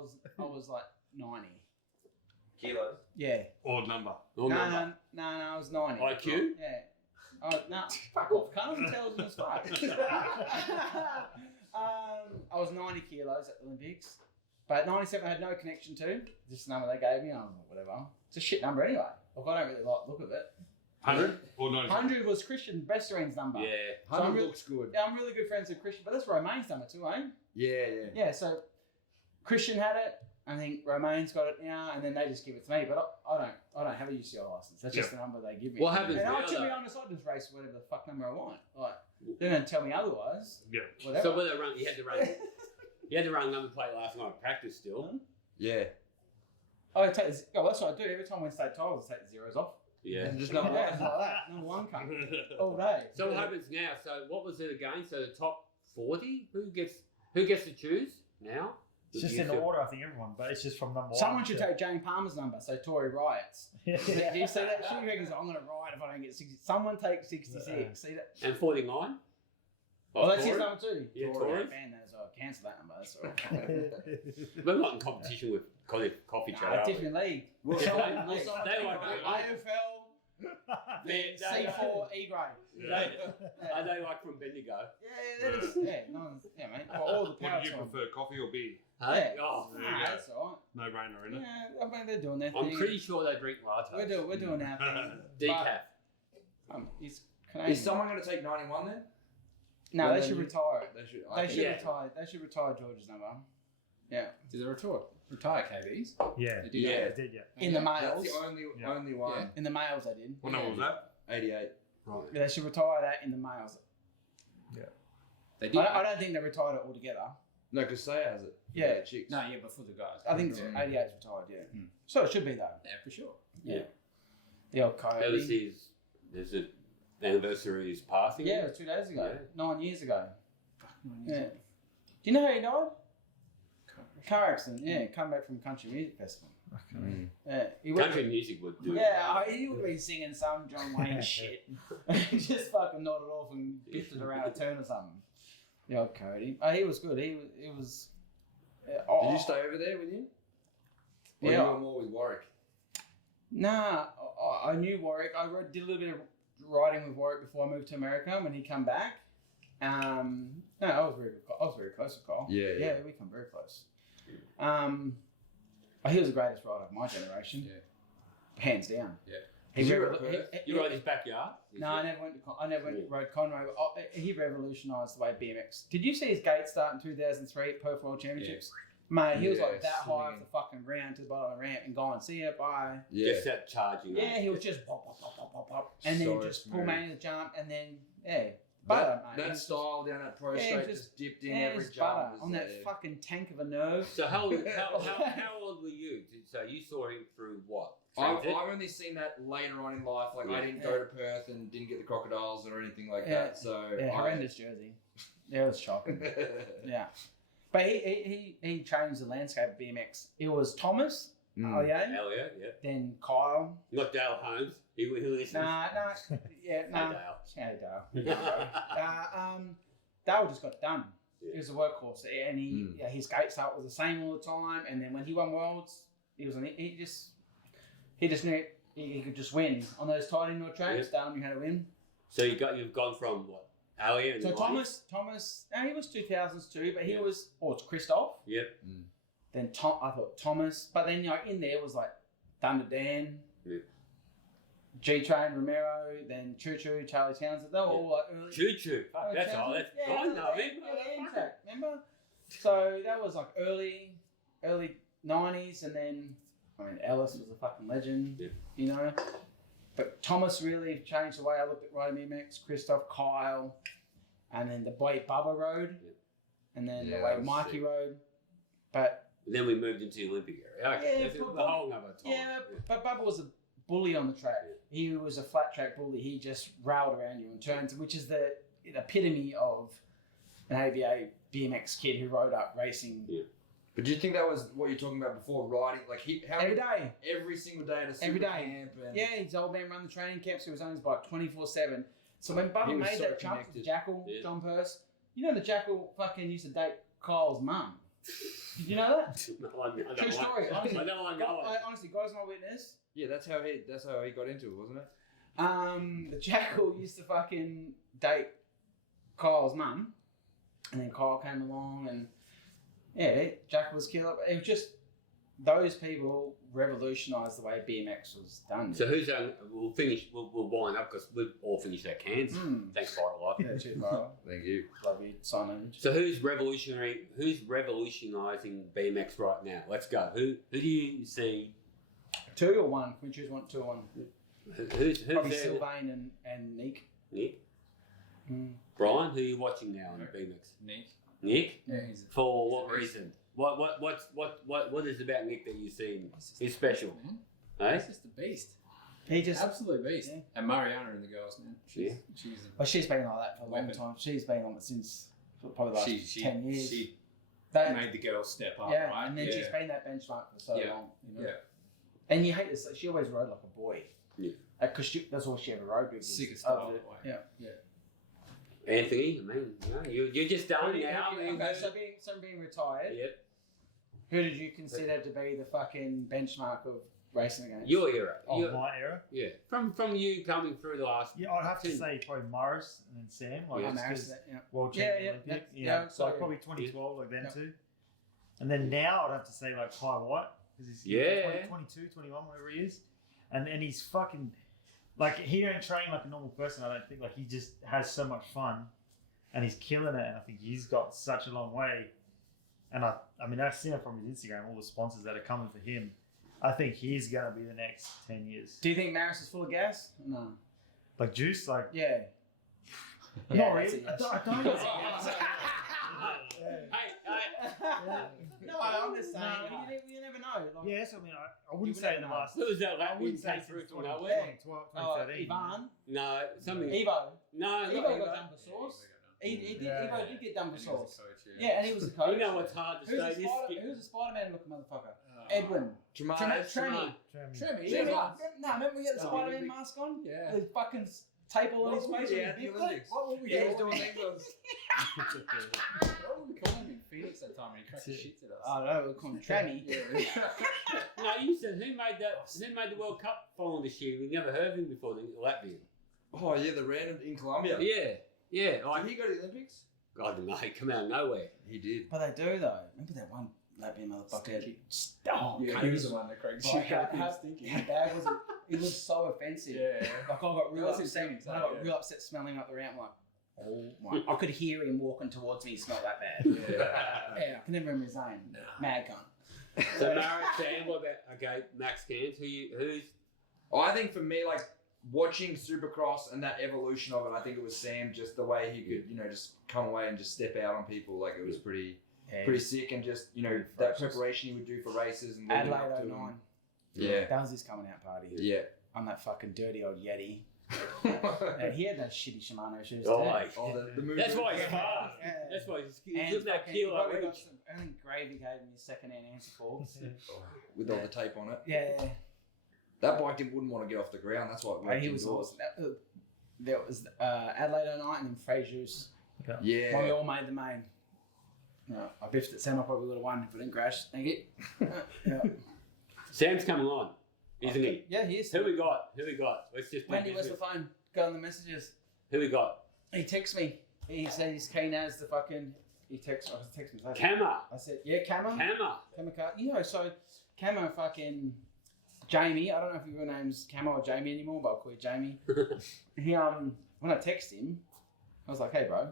was like 90. Kilos. Yeah. Odd number. Or No, number. I was 90. IQ? Yeah. Oh, no, fuck off. Can't intelligent as fuck. I was 90 kilos at the Olympics. But 97 I had no connection to. Just the number they gave me. I was like, whatever. It's a shit number anyway. Like, I don't really like the look of it. 100 or 90? 100 was Christian Besterin's number. Yeah. 100 looks good. Yeah, I'm really good friends with Christian, but that's Romaine's number too, eh? Yeah. Yeah, so Christian had it. I think Romaine's got it now, and then they just give it to me. But I don't have a UCI license. That's just the number they give me. What happens And now, to be though? honest, I just race whatever the fuck number I want. Like they're gonna tell me otherwise. Yeah. Whatever. So whether run, you had to run number plate last night at practice still. Yeah. I take this, that's what I do every time I win state titles. I take the zeros off. Yeah. Just Like number that, one. like that. Number one cunt all day. So what happens now? So what was it again? So the top 40, who gets to choose now? It's just in order, I think, everyone, but it's just from number one. Someone should take Jane Palmer's number, so Tory riots. Yeah. Do you see that? She reckons I'm gonna riot if I don't get 60. Someone take 66. See that? And 49. Well, that's Tory? his number too. Yeah, Tory. Tory. Ban that as well. Cancel that number. That's all right. We're not in competition with coffee chat. are we? Different league. Well, Yeah, someone- they- someone they take like my- it. AFL, They- C4, E grade. Are they like from Bendigo? Yeah, that is. Yeah, no, yeah, mate. Well, all the What power do you time. prefer, coffee or beer? Hey? Yeah. Oh, There you Nah, go. that's all No brainer, right. isn't it? Yeah, I mean, they're doing their I'm thing. pretty sure they drink lattes. We're doing our thing. Decaf. He's Canadian. Is someone going to take 91 then? No, Well, they then should you- retire it. They should. They should Yeah. retire. They should retire George's number. Did they retire KBs? Yeah. They did. Yeah. They did, yeah. In the That's males. the only Yeah. one. Yeah. In the males, they did. What number was that? 88. Right. Yeah, they should retire that in the males. They did. I don't think they retired it altogether. No, because Saya has it. Yeah. Chicks. No, yeah, before the guys. I think 88's retired, yeah. So it should be though. Yeah, for sure. Yeah. The old That was coyote. there's an anniversary of his passing. Yeah, it was 2 days ago. Yeah. 9 years ago. Yeah. Do you know how he died? Car accident, yeah. Come back from Country Music Festival. Mm. Yeah. He went Country music would do. Yeah, he would be singing some John Wayne shit. He just fucking nodded off and biffed it around a turn or something. The old Cody. Oh, he was good. He was. Did you stay over there with him? Or Yeah. you were more with Warwick? Nah, I knew Warwick. Did a little bit of riding with Warwick before I moved to America when he come back. No, I was very close to Kyle. Yeah, yeah. Yeah, we come very close. He was the greatest rider of my generation. Yeah. Hands down. Yeah. He Did you revo- ride Perth? he- You rode his backyard? No, I never went to. I never went to rode Conway. But he revolutionised the way BMX. Did you see his gate start in 2003 at Perth World Championships? Mate, he was like Yeah, that high off swinging. the fucking ground to the bottom of the ramp and going, see it, bye. Yeah. Just that charging. Yeah, he was just pop, pop, pop, pop, pop, pop, and then So just pull smooth. man in the jump, and then butter, mate. He That was style down that pro Yeah, straight just- just dipped in yeah, every just jump. butter was on that there. fucking tank of a nerve. So how old were you? So you saw him through what? I've Transit? only seen that later on in life. Like, I Yeah. didn't go to Perth and didn't get the crocodiles or anything like Yeah. that. So Yeah, I- horrendous jersey. Yeah, it was shocking. Yeah. But he changed the landscape of BMX. It was Thomas, Elliot, then Kyle. Not Dale Holmes. He listens. Nah. Hey, Dale. Dale just got done. Yeah. He was a workhorse, and his skate start was the same all the time. And then when he won worlds, he just knew he could just win on those tight indoor tracks. Dale knew how to win. So you've gone from what? Elliot and So Thomas, he was 2000s too, but he was it's Christoph. Yep. Then I thought Thomas, but then in there was like Thunder Dan, G-Train, Romero, then Choo Choo, Charlie Townsend. They were all like early. Choo Choo. That's all. I know him. Remember? So that was like early 90s, and then Ellis was a fucking legend, you know. But Thomas really changed the way I looked at riding BMX. Christoph, Kyle, and then the way Bubba rode, and then the way Mikey rode. But then we moved into the Olympic area. Okay, that's the whole other time. Yeah, but Bubba was a bully on the track. He was a flat track bully. He just railed around you in turns, which is the epitome of an ABA BMX kid who rode up racing. Yeah. But do you think that was what you're talking about before, riding? Like every day, every single day at a super camp. And his old man run the training camps. He was on his bike 24/7. So when Bubba made that jump to Jackal, John Purse, the Jackal fucking used to date Kyle's mum. Did you know that? No, I know. True story. Honestly, I know. Honestly, God is my witness. Yeah, that's how he got into it, wasn't it? The Jackal used to fucking date Kyle's mum, and then Kyle came along, and Jackal was killer. It was just those people revolutionised the way BMX was done. So who's we'll finish. We'll wind up because we've all finished our cans. Thanks, Pirate Life. Yeah, cheers, Pirate. Thank you. Love you. Sign in. So who's revolutionising BMX right now? Let's go. Who do you see? 2 or 1? Can we choose 1, 2 or 1? Who's Probably there? Sylvain and Nick. Nick. Brian, who are you watching now on BMX? Nick. Yeah, For what reason? What is it about Nick that you see is special? Man. He's just a beast. He just absolute beast. Yeah. And Mariana and the girls, man. She's been like that for a long time. She's been on it since probably the last 10 years. She made the girls step up, right? And then she's been that benchmark for so long. You know? Yeah. And you hate this. She always rode like a boy. Yeah. Because that's all she ever rode with. Sickest style. Yeah. Anthony, you're just done now. Okay, so being retired. Yep. Who did you consider to be the fucking benchmark of racing against? Your era. My era? Yeah. From you coming through the last. Yeah, I'd have to say probably Morris and then Sam. World champion Olympic. So probably 2012, like then too. And then now I'd have to say like Kai White. Because he's 22, 21, whatever he is. And he's fucking, like, he don't train like a normal person, I don't think. Like, he just has so much fun. And he's killing it. And I think he's got such a long way. And I mean, I've seen it from his Instagram, all the sponsors that are coming for him. I think he's going to be the next 10 years. Do you think Maris is full of gas? No. Like juice? Like, yeah. Not really. I don't know. No, I'm just saying. You never know. Like, yes, I mean, I wouldn't say in the last. Who was that? I wouldn't say through through 2013. Ivan? No, something. Evo. No, Evo got done for sauce. Evo did get done for sauce. Yeah, and he was the coach. You know what's hard to say? Who's a Spider-Man looking motherfucker? Edwin. Tremmy. No, remember we had the Spider-Man mask on? Yeah. The fucking tape all on his face. What were we doing? What were we calling him in Phoenix that time when he cracked the shit at us? I don't know, we call him Trammy. No, you said who made the World Cup final this year? We never heard of him before, the Latvian. Oh yeah, the random in Colombia. Yeah. Did he go to the Olympics? God, no, he come out of nowhere. He did. But they do though. Remember that one Latvian motherfucker? He was the one that cracked shit. How bad was it? It was so offensive. Yeah. Like I got real upset smelling up the ramp. Like, oh my! I could hear him walking towards me. He smelled that bad. Yeah. I can never remember his name. Mad cunt. So Maris, Sam, what about Max Cairns? Who's? I think for me, like watching Supercross and that evolution of it, I think it was Sam. Just the way he could, just come away and just step out on people. Like it was pretty sick, and just that preparation he would do for races and Adelaide 09. Yeah, that was his coming out party. Yeah, on that fucking dirty old Yeti. He had those shitty Shimano shoes. Oh, too. that's why he's fast. Yeah. That's why he's And just that fucking- kilo he probably got each. some- I think Gravy gave him his second-hand answer calls. With all the tape on it. Yeah. That bike wouldn't want to get off the ground. That's why it worked He was indoors. awesome. There was Adelaide night and then Fraser's. Yeah. Well, we all made the main. No, I biffed it. Sam, I probably would have won if I didn't crash. Thank you. Yeah. Sam's coming on, isn't he? Yeah, he is. Who we got? Let's just Wendy, where's the phone? Go on the messages. Who we got? He texts me. He said he's keen as the fucking. He texts me. Cammer. I said, yeah, Camo. Cammer. You know, so Camo fucking Jamie. I don't know if your name's Camo or Jamie anymore, but I'll call you Jamie. He when I text him, I was like, hey, bro.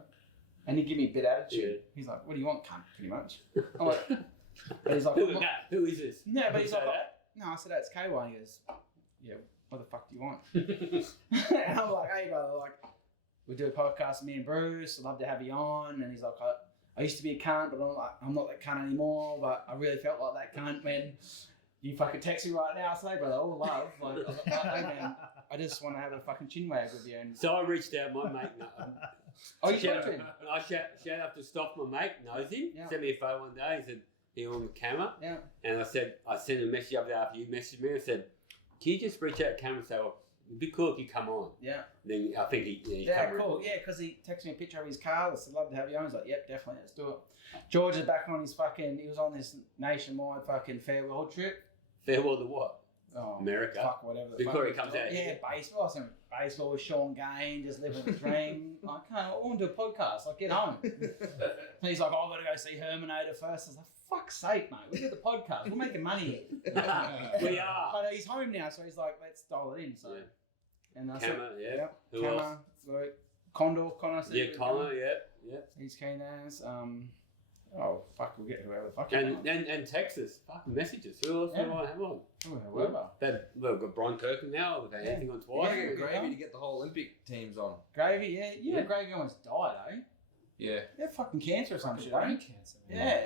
And he gave me a bit of attitude. Yeah. He's like, what do you want, cunt, pretty much. I'm like, but he's like, Who is this? no, but he's Say like, that? no, I said, that's KY. He goes, yeah, what the fuck do you want? And I'm like, hey, brother, like, we do a podcast with me and Bruce. I'd love to have you on. And he's like, I used to be a cunt, but I'm not that cunt anymore. But I really felt like that cunt when you fucking text me right now. I say, brother, all love. Like, hey, man, I just want to have a fucking chin wag with you. And So I reached out, my mate. oh, you spoke to him? I shout out to Stoff, my mate, knows him. Yeah. Sent me a photo one day. He said, he on the camera. Yeah. And I sent a message up there after you messaged me. I said, can you just reach out to camera and say, well, it'd be cool if you come on. Yeah. Then I think he Yeah, come cool. in. Yeah, because he texted me a picture of his car. I said, love to have you on. He's like, yep, definitely, let's do it. George is back on his fucking, he was on this nationwide fucking farewell trip. Farewell to what? Oh, America. Fuck, whatever. The Before fuck he comes was. out. Yeah, baseball. I was in baseball with Sean Gain, just living the dream. Like, hey, I want to do a podcast. Like, get home. And he's like, oh, I've got to go see Herminator first. I was like, fuck's sake, mate. We did the podcast. We're making money here. We are. But he's home now, so he's like, let's dial it in. So, Yeah. and that's Camera, it. yeah. Yep. Who Camera, else? like, Connor. Yeah, Connor, yeah. He's keen as. Oh, fuck, we'll get whoever the fuck. And Texas, fucking messages. Who else do I have on? Whoever. We've got Brian Kirkham now. We've had anything on twice. Yeah, Yeah. Gravy to get the whole Olympic teams on. Gravy, yeah. You know Yeah. Gravy almost died, eh? Yeah. He had fucking cancer or some shit, eh? Brain cancer. Man. Yeah.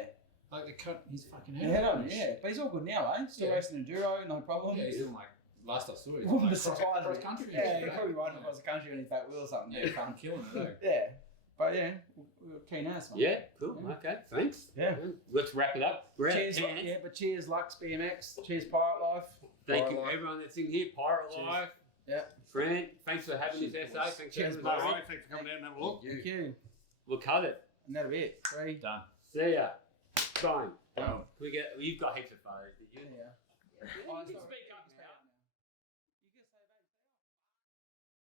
Like they cut his fucking He head had off. on, yeah. But he's all good now, eh? Still Yeah. racing enduro, no problem. Yeah, he's doing like last I saw. He's Wouldn't be like surprised cross me. country. and Yeah, shit, he eh? probably riding across the country on his back wheel or something. Yeah, fucking killing it though. Yeah. But yeah, we were keen as, man. Yeah, cool. Yeah. Okay, thanks. Yeah. Let's wrap it up. We're Cheers, out. And yeah, but cheers, LUXBMX. Cheers, Pirate Life. thank Pirate you, Life. everyone that's in here. Pirate Cheers. Life. Yeah. Fran, thanks for having us, SA. Thanks Cheers, for boys. having us. Alright, thanks for coming down and have a look. Thank you. We'll cut it. And that'll be it. 3. Done. See ya. Fine. Done. You've got heaps of photos, did you? Yeah. You can speak up.